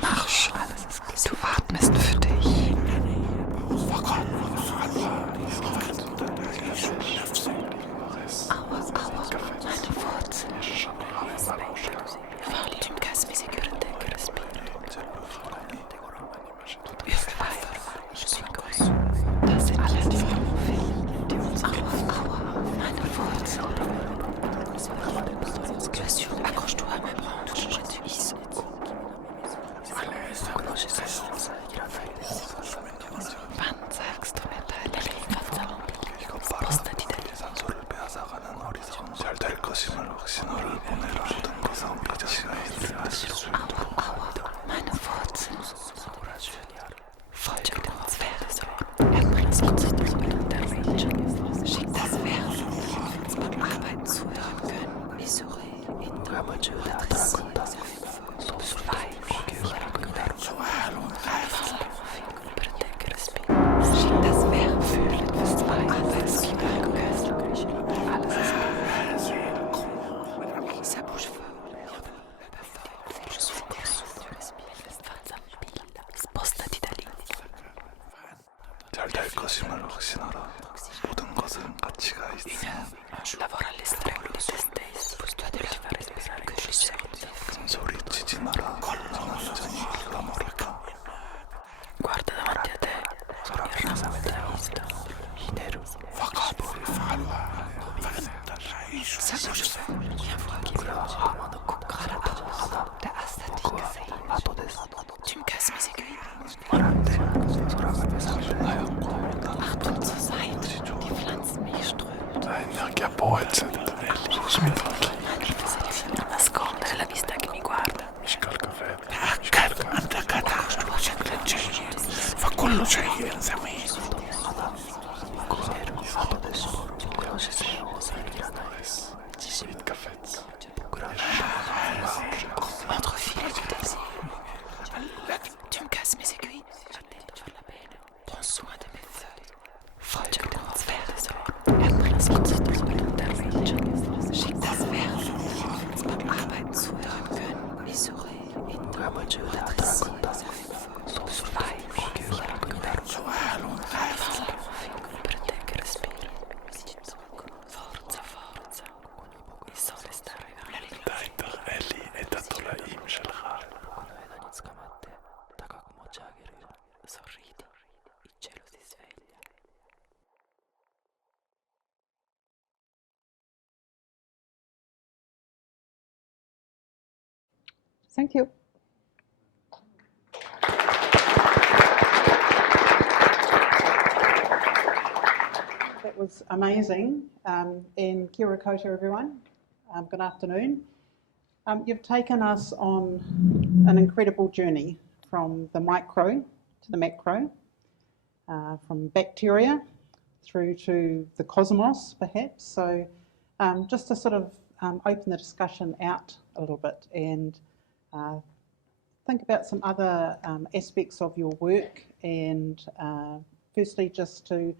Marche, du atmest für dich. Aua, meine Wurzel. Tu me casses mes aiguilles, respire. Hurle pas fort, je suis gosse. Das sind alle die Aua, meine Wurzel. Accroche-toi à ma branche, je te hisse. Wann sagst du mir deine Lieferzeit? Spostati da lì. 잘될 것임을 확신을 보내라. 모든 것은 네 자신이 있을 수 있도록. Meine Wurzeln. Folge dem Zwerg. Erbringes Konzept der Region. Schick das Werk. Beim Arbeiten zuhören können. Missouri. Ça bouge fort. Spostati da lì. 잘될 것임을 확신하라. 모든 것은 가치가 있어. Lavora all'estremo di te stesso. Pose-toi de la far respirare que je senti. 소리치지 마라. 완전히 흘러버릴까. Guarda davanti a te. Il ramo della vista. Ça bouge fort. Viens voir qui Der Ast hat dich gesehen. Tu me casses mes aiguilles. Achtung zur Seite. Die Pflanzenmilch strömt. Nascondere la vista che mi guarda. Fa quello c'è insieme. Entrefile du désir. Tu me casses mes aiguilles. Attento a farla bene. Prends soin de mes feuilles. Folge dem Zwerg. Erbringes Konzept der Region. Schick das Werk. Beim Arbeiten zuhören können. Missouri. Forza, forza. Il sole sta arrivando. Sorridi, il cielo si sveglia. Thank you. That was amazing. And kia ora koutou, everyone. Good afternoon. You've taken us on an incredible journey from the micro to the macro. from bacteria through to the cosmos, perhaps. So just to sort of open the discussion out a little bit and think about some other aspects of your work, and firstly just to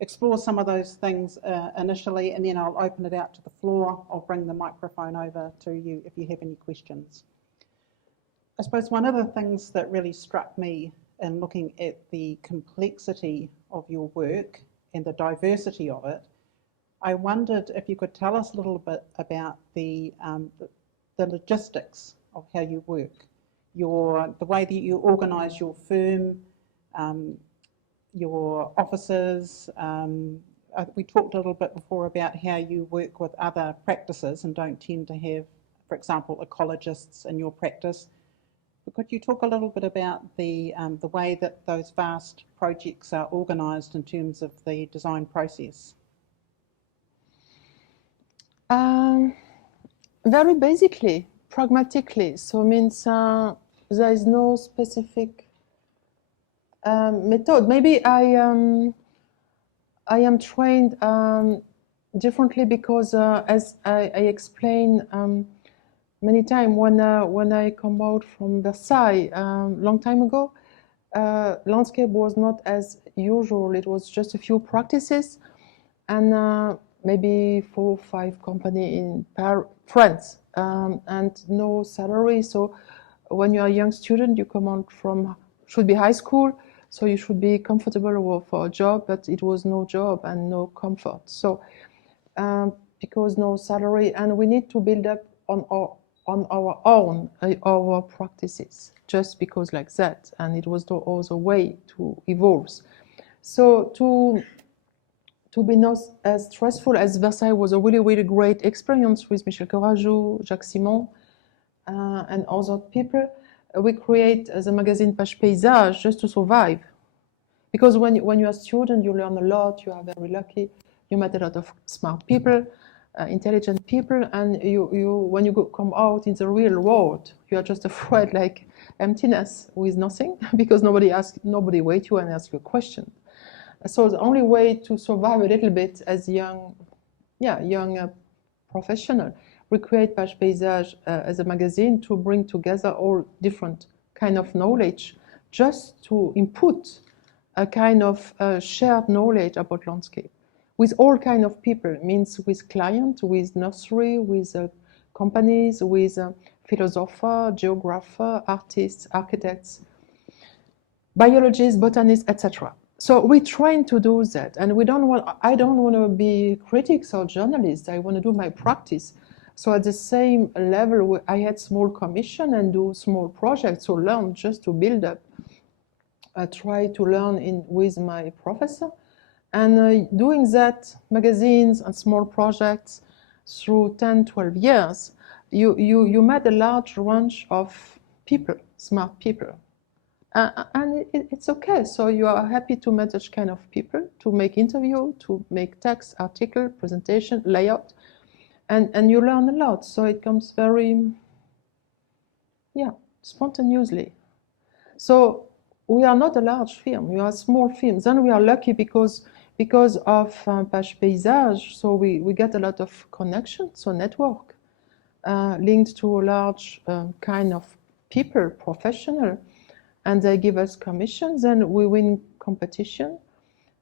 explore some of those things initially, and then I'll open it out to the floor. I'll bring the microphone over to you if you have any questions. I suppose one of the things that really struck me in looking at the complexity of your work and the diversity of it, I wondered if you could tell us a little bit about the logistics of how you work, the way that you organise your firm, your offices. We talked a little bit before about how you work with other practices and don't tend to have, for example, ecologists in your practice. But could you talk a little bit about the way that those vast projects are organised in terms of the design process? Very basically, pragmatically. So means there is no specific method. Maybe I am trained differently because, as I explained many times, when I come out from Versailles long time ago, landscape was not as usual. It was just a few practices and maybe 4 or 5 companies in France and no salary. So when you are a young student, you come out from should be high school, so you should be comfortable for a job, but it was no job and no comfort. So because no salary, and we need to build up on our own our practices, just because like that, and it was no other way to evolve. So to be not as stressful as Versailles was a really, really great experience with Michel Courageux, Jacques Simon, and other people. We create the magazine Paysagiste just to survive. Because when you are a student, you learn a lot, you are very lucky, you met a lot of smart people, intelligent people, and when you come out in the real world, you are just afraid like emptiness with nothing, because nobody waits you and asks you a question. So the only way to survive a little bit as young professional, we create Page Paysage as a magazine to bring together all different kind of knowledge, just to input a kind of shared knowledge about landscape with all kind of people, means with clients, with nursery, with companies, with philosophers, geographers, artists, architects, biologists, botanists, etc. So we try to do that, and I don't want to be critics or journalists. I want to do my practice. So at the same level, I had small commission and do small projects to learn, just to build up. I try to learn with my professor, and doing that, magazines and small projects through 10, 12 years, you met a large range of people, smart people. And it's okay. So you are happy to meet such kind of people, to make interview, to make text, article, presentation, layout, and you learn a lot. So it comes very, spontaneously. So we are not a large firm. We are a small firm. Then we are lucky because of Page Paysage. So we get a lot of connections, so network linked to a large kind of people, professional. And they give us commissions, and we win competition.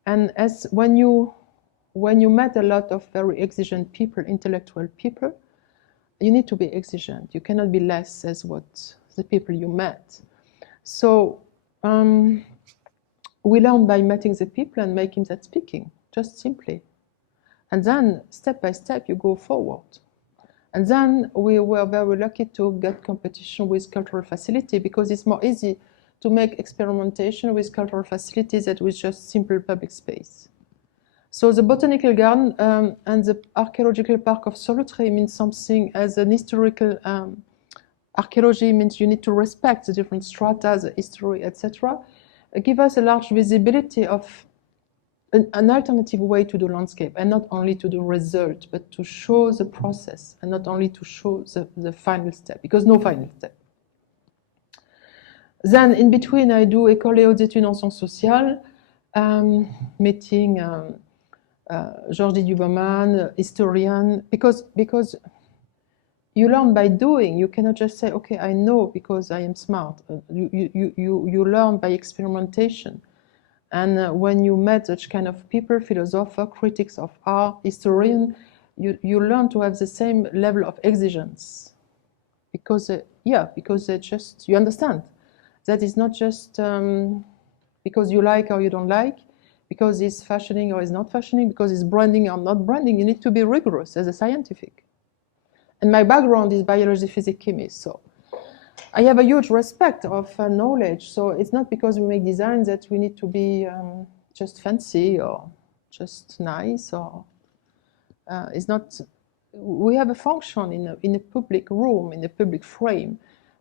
And as when you met a lot of very exigent people, intellectual people, you need to be exigent. You cannot be less as what the people you met. So we learn by meeting the people and making that speaking, just simply. And then step by step you go forward. And then we were very lucky to get competition with cultural facility, because it's more easy to make experimentation with cultural facilities than with just simple public space. So the botanical garden and the archaeological park of Solutré means something as an historical archaeology, means you need to respect the different strata, the history, etc. Give us a large visibility of an alternative way to do landscape, and not only to do result, but to show the process, and not only to show the final step, because no final step. Then in between, I do École et hautes études en sciences sociales, meeting Georges Duboman, historian, because you learn by doing. You cannot just say, okay, I know because I am smart. You learn by experimentation. And when you met such kind of people, philosopher, critics of art, historian, you learn to have the same level of exigence. Because, because you understand. That is not just because you like or you don't like, because it's fashioning or it's not fashioning, because it's branding or not branding. You need to be rigorous as a scientific. And my background is biology, physics, chemistry, so I have a huge respect of knowledge. So it's not because we make designs that we need to be just fancy or just nice, or it's not. We have a function in a public room, in a public frame,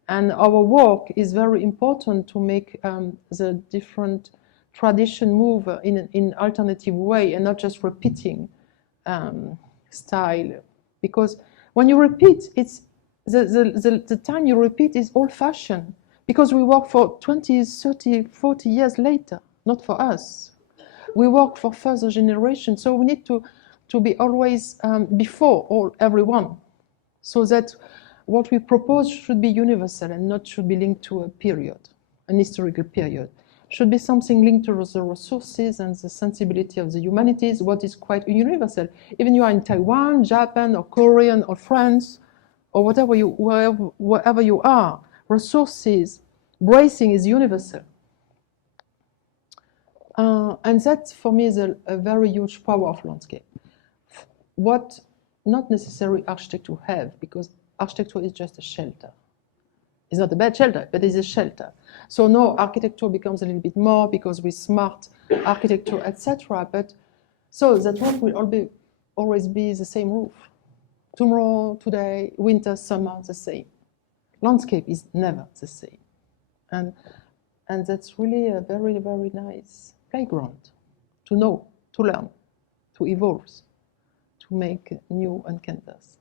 and our work is very important to make the different tradition move in alternative way and not just repeating style, because when you repeat, it's the time you repeat is old-fashioned, because we work for 20, 30, 40 years later, not for us. We work for further generations, so we need to be always before everyone, so that what we propose should be universal and not should be linked to a period, an historical period. Should be something linked to the resources and the sensibility of the humanities, what is quite universal. Even you are in Taiwan, Japan, or Korean, or France, or wherever you are, resources, bracing is universal. And that, for me, is a very huge power of landscape. What not necessary architecture have, because architecture is just a shelter. It's not a bad shelter, but it's a shelter. So now architecture becomes a little bit more because we smart architecture, etc. But so that roof will always be the same roof. Tomorrow, today, winter, summer, the same. Landscape is never the same. And that's really a very, very nice playground to know, to learn, to evolve, to make new on canvas.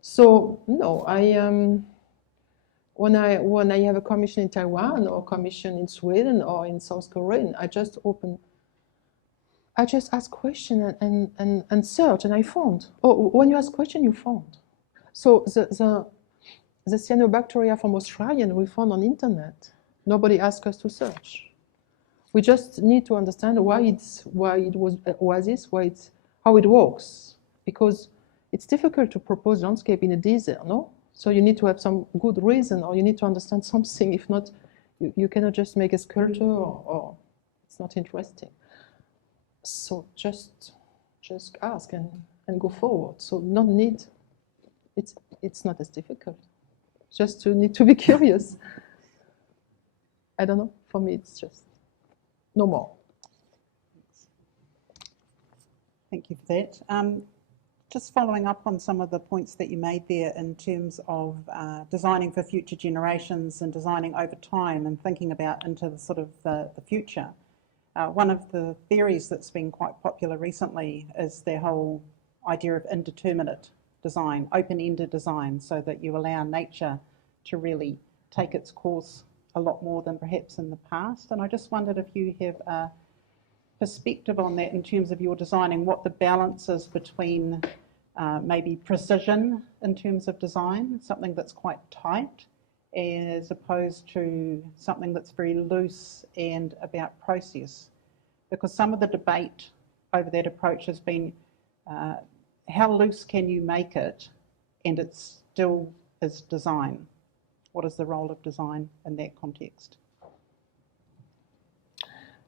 So no, when I have a commission in Taiwan or a commission in Sweden or in South Korea, I just ask questions and search, and I found. Oh, when you ask question, you found. So the cyanobacteria from Australia we found on internet. Nobody asked us to search. We just need to understand how it works, because it's difficult to propose landscape in a desert, no? So you need to have some good reason, or you need to understand something. If not, you cannot just make a sculpture, or it's not interesting. So just ask and go forward. So not need. It's not as difficult. Just to need to be curious. I don't know. For me, it's just no more. Thank you for that. Just following up on some of the points that you made there in terms of designing for future generations and designing over time and thinking about into the sort of the future. One of the theories that's been quite popular recently is the whole idea of indeterminate design, open-ended design, so that you allow nature to really take its course a lot more than perhaps in the past. And I just wondered if you have a perspective on that in terms of your designing, what the balance is between maybe precision in terms of design, something that's quite tight, as opposed to something that's very loose and about process. Because some of the debate over that approach has been how loose can you make it and it still is design? What is the role of design in that context?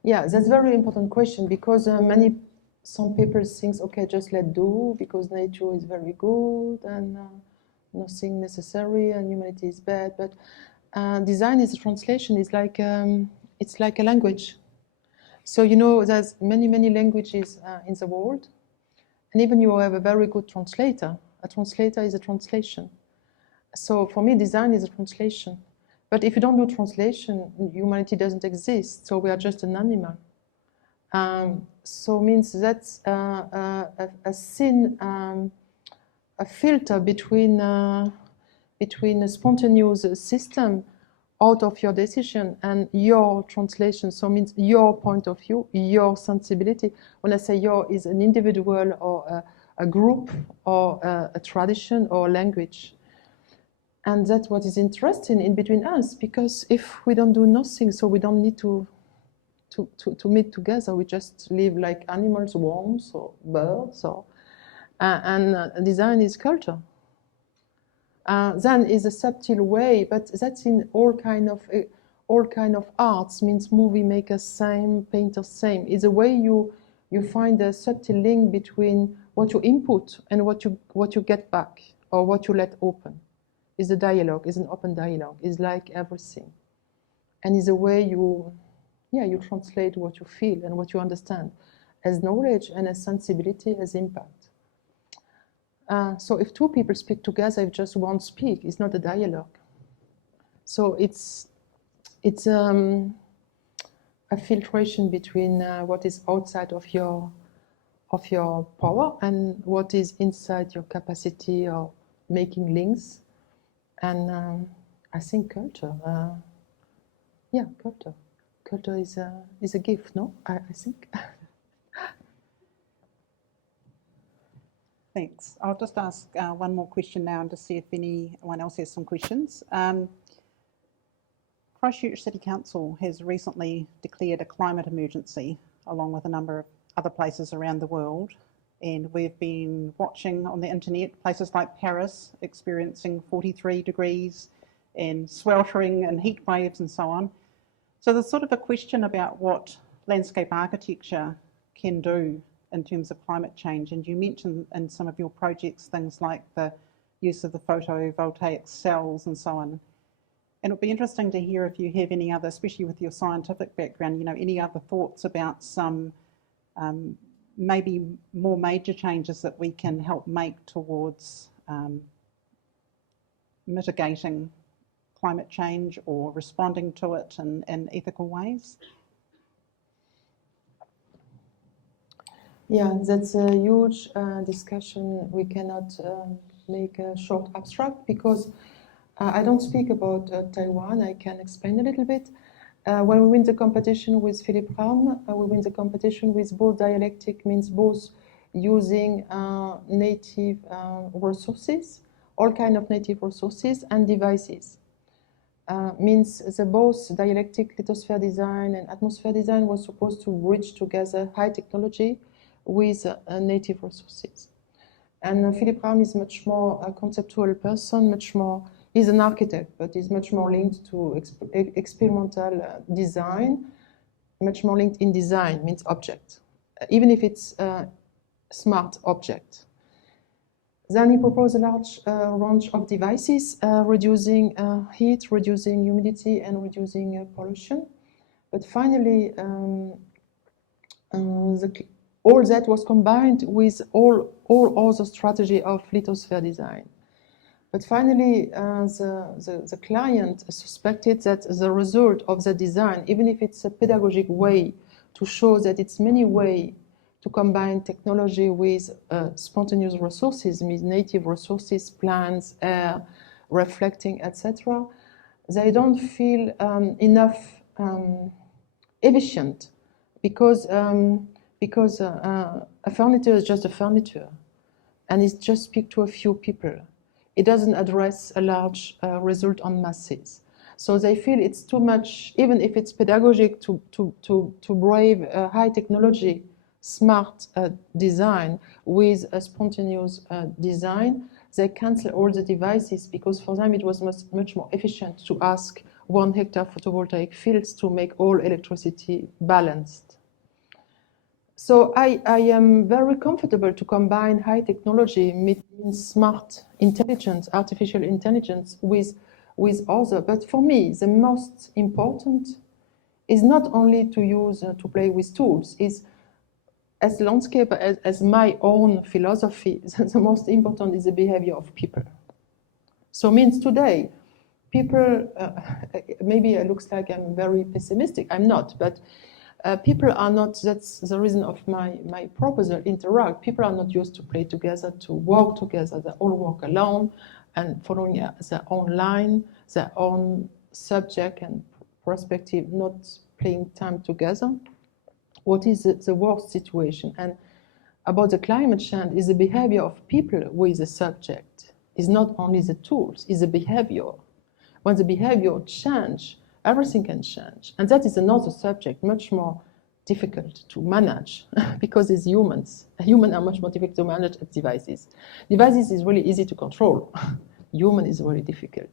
Yeah, that's a very important question, because some people think, okay, just let do, because nature is very good and nothing necessary and humanity is bad. But design is a translation. It's like a language. So you know, there's many languages in the world, and even you have a very good translator. A translator is a translation. So for me, design is a translation. But if you don't do translation, humanity doesn't exist. So we are just an animal. So means that's a thin a filter between a spontaneous system out of your decision and your translation, so means your point of view, your sensibility. When I say your, is an individual or a group or a tradition or language. And that's what is interesting in between us, because if we don't do nothing, so we don't need to meet together, we just live like animals, worms or birds, or design is culture. Then is a subtle way, but that's in all kind of arts, means movie makers same, painters same. It's a way you find a subtle link between what you input and what you get back, or what you let open. Is a dialogue, is an open dialogue, is like everything. And is a way you translate what you feel and what you understand as knowledge and as sensibility, as impact. So if two people speak together, if just one speak, it's not a dialogue. So it's a filtration between what is outside of your power and what is inside your capacity of making links. And I think culture, culture is a gift, no? I think. Thanks. I'll just ask one more question now and just see if anyone else has some questions. Christchurch City Council has recently declared a climate emergency, along with a number of other places around the world. And we've been watching on the internet places like Paris experiencing 43 degrees and sweltering and heat waves and so on. So there's sort of a question about what landscape architecture can do in terms of climate change. And you mentioned in some of your projects things like the use of the photovoltaic cells and so on. And it'd be interesting to hear if you have any other, especially with your scientific background, any other thoughts about some maybe more major changes that we can help make towards mitigating climate change or responding to it in ethical ways? Yeah, that's a huge discussion. We cannot make a short abstract because I don't speak about Taiwan. I can explain a little bit. When we win the competition with Philip Raum, we win the competition with both dialectic, means both using native resources, all kind of native resources and devices. Means the both dialectic lithosphere design and atmosphere design was supposed to bridge together high technology with native resources. And Philip Raum is much more a conceptual person, much more, he's an architect, but he's much more linked to experimental design, much more linked in design, means object, even if it's a smart object. Then he proposed a large range of devices, reducing heat, reducing humidity, and reducing pollution. But finally, all that was combined with all other strategy of lithosphere design. But finally, the client suspected that the result of the design, even if it's a pedagogic way to show that it's many ways to combine technology with spontaneous resources, means native resources, plants, air, reflecting, etc., they don't feel enough efficient because a furniture is just a furniture and it just speaks to a few people. It doesn't address a large result on masses. So they feel it's too much, even if it's pedagogic to brave high technology, smart design with a spontaneous design, they cancel all the devices because for them it was much more efficient to ask 1 hectare photovoltaic fields to make all electricity balanced. So I am very comfortable to combine high technology, means smart intelligence, artificial intelligence with other. But for me, the most important is not only to use, to play with tools, is as landscape, as my own philosophy, the most important is the behavior of people. So means today, people, maybe it looks like I'm very pessimistic, I'm not, but people are not, that's the reason of my proposal, interact. People are not used to play together, to work together. They all work alone and following their own line, their own subject and perspective not playing time together. What is the worst situation? And about the climate change is the behavior of people with the subject. It's not only the tools, it's the behavior. When the behavior change, everything can change. And that is another subject, much more difficult to manage because it's humans. Humans are much more difficult to manage as devices. Devices is really easy to control. Human is very difficult.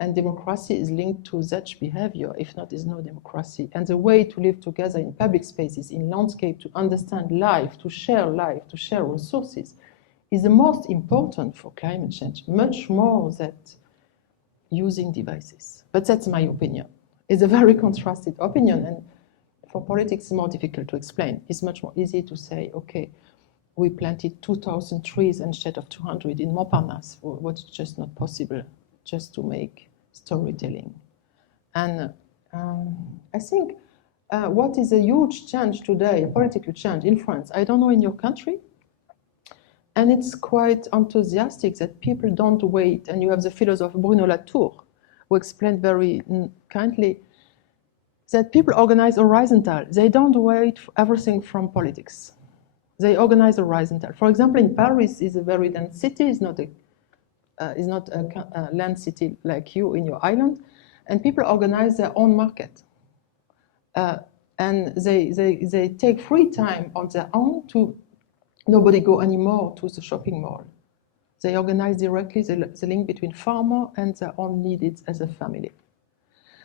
And democracy is linked to such behavior. If not, there's no democracy. And the way to live together in public spaces, in landscape, to understand life, to share resources, is the most important for climate change, much more than using devices. But that's my opinion. It's a very contrasted opinion, and for politics, it's more difficult to explain. It's much more easy to say, okay, we planted 2,000 trees instead of 200 in Montparnasse, what's just not possible, just to make storytelling. And I think what is a huge change today, a political change in France, I don't know in your country, and it's quite enthusiastic that people don't wait. And you have the philosopher Bruno Latour, who explained very kindly that people organize horizontal. They don't wait for everything from politics. They organize horizontal. For example, in Paris is a very dense city, is not a land city like you in your island, and people organize their own market. And they take free time on their own to nobody go anymore to the shopping mall. They organize directly the link between farmer and their own needs as a family.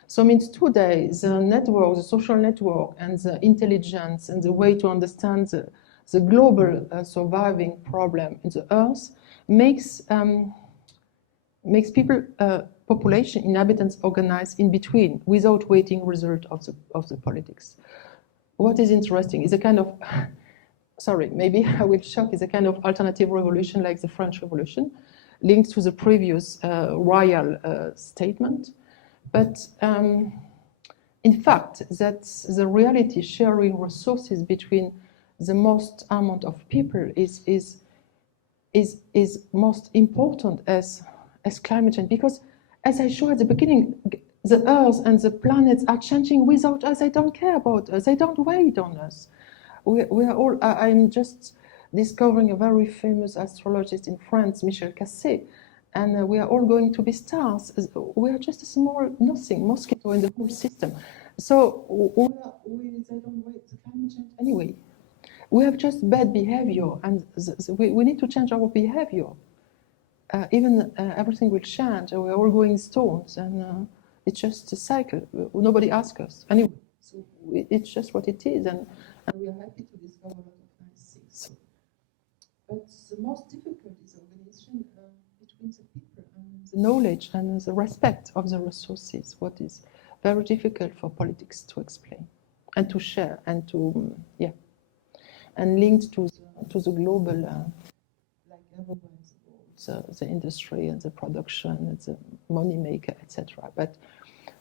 So it means today the network, the social network, and the intelligence and the way to understand the global surviving problem in the earth makes people, population, inhabitants organize in between without waiting result of the politics. What is interesting is a kind of, sorry, maybe I will shock, is a kind of alternative revolution like the French Revolution, linked to the previous royal statement. But in fact, that's the reality, sharing resources between the most amount of people is most important as climate change, because as I showed at the beginning, the Earth and the planets are changing without us. They don't care about us. They don't wait on us. We are all. I'm just discovering a very famous astrologist in France, Michel Cassé, and we are all going to be stars. We are just a small nothing, mosquito in the whole system. So they don't wait the climate change anyway. We have just bad behavior, and we need to change our behavior. Even everything will change, and we're all going stones, and it's just a cycle. Nobody asks us. Anyway, so it's just what it is, and we are happy to discover a lot of nice things. But the most difficult is the organization between the people and the knowledge and the respect of the resources, what is very difficult for politics to explain and to share and to, and linked to the global, like everywhere. The industry and the production and the money maker, etc. But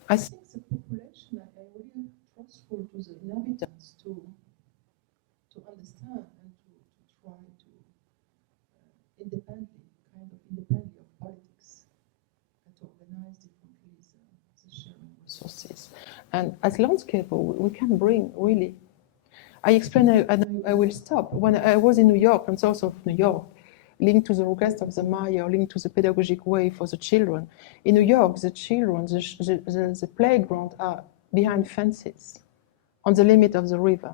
I think the population are really trustful to the inhabitants to understand and to try to independently of politics and to organize differently the sharing resources. And as landscaper, we can bring really. I explain, and I will stop. When I was in New York, and south of New York, linked to the request of the mayor, linked to the pedagogic way for the children. In New York, the children, the playground are behind fences, on the limit of the river.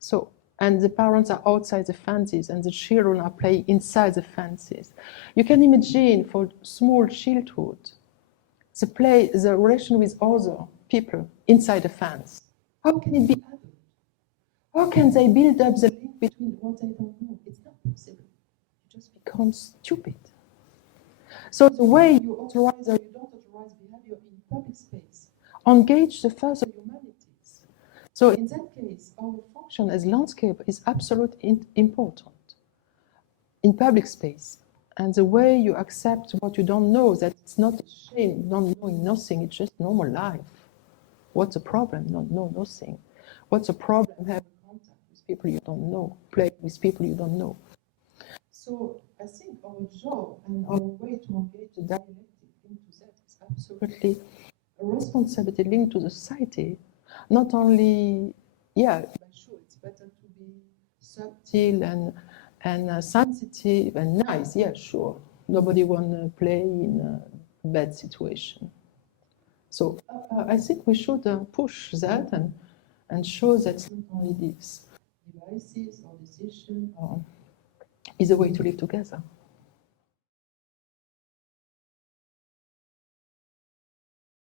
So, and the parents are outside the fences, and the children are playing inside the fences. You can imagine for small childhood, the relation with other people inside the fence. How can it be adult? How can they build up the link between what they don't know? It's not possible. Just become stupid. So the way you authorize or you don't authorize behavior in public space engage the further humanities. So in that case, our function as landscape is absolutely important in public space. And the way you accept what you don't know, that it's not a shame, not knowing nothing, it's just normal life. What's the problem? Not know nothing. What's the problem? Have contact with people you don't know, play with people you don't know. So I think our job and our way to engage the dialectic into that is absolutely a responsibility linked to the society. Not only, yeah, sure, it's better to be subtle and sensitive and nice. Yeah, sure. Nobody want to play in a bad situation. So I think we should push that and show that it's not only these devices or decisions is a way to live together.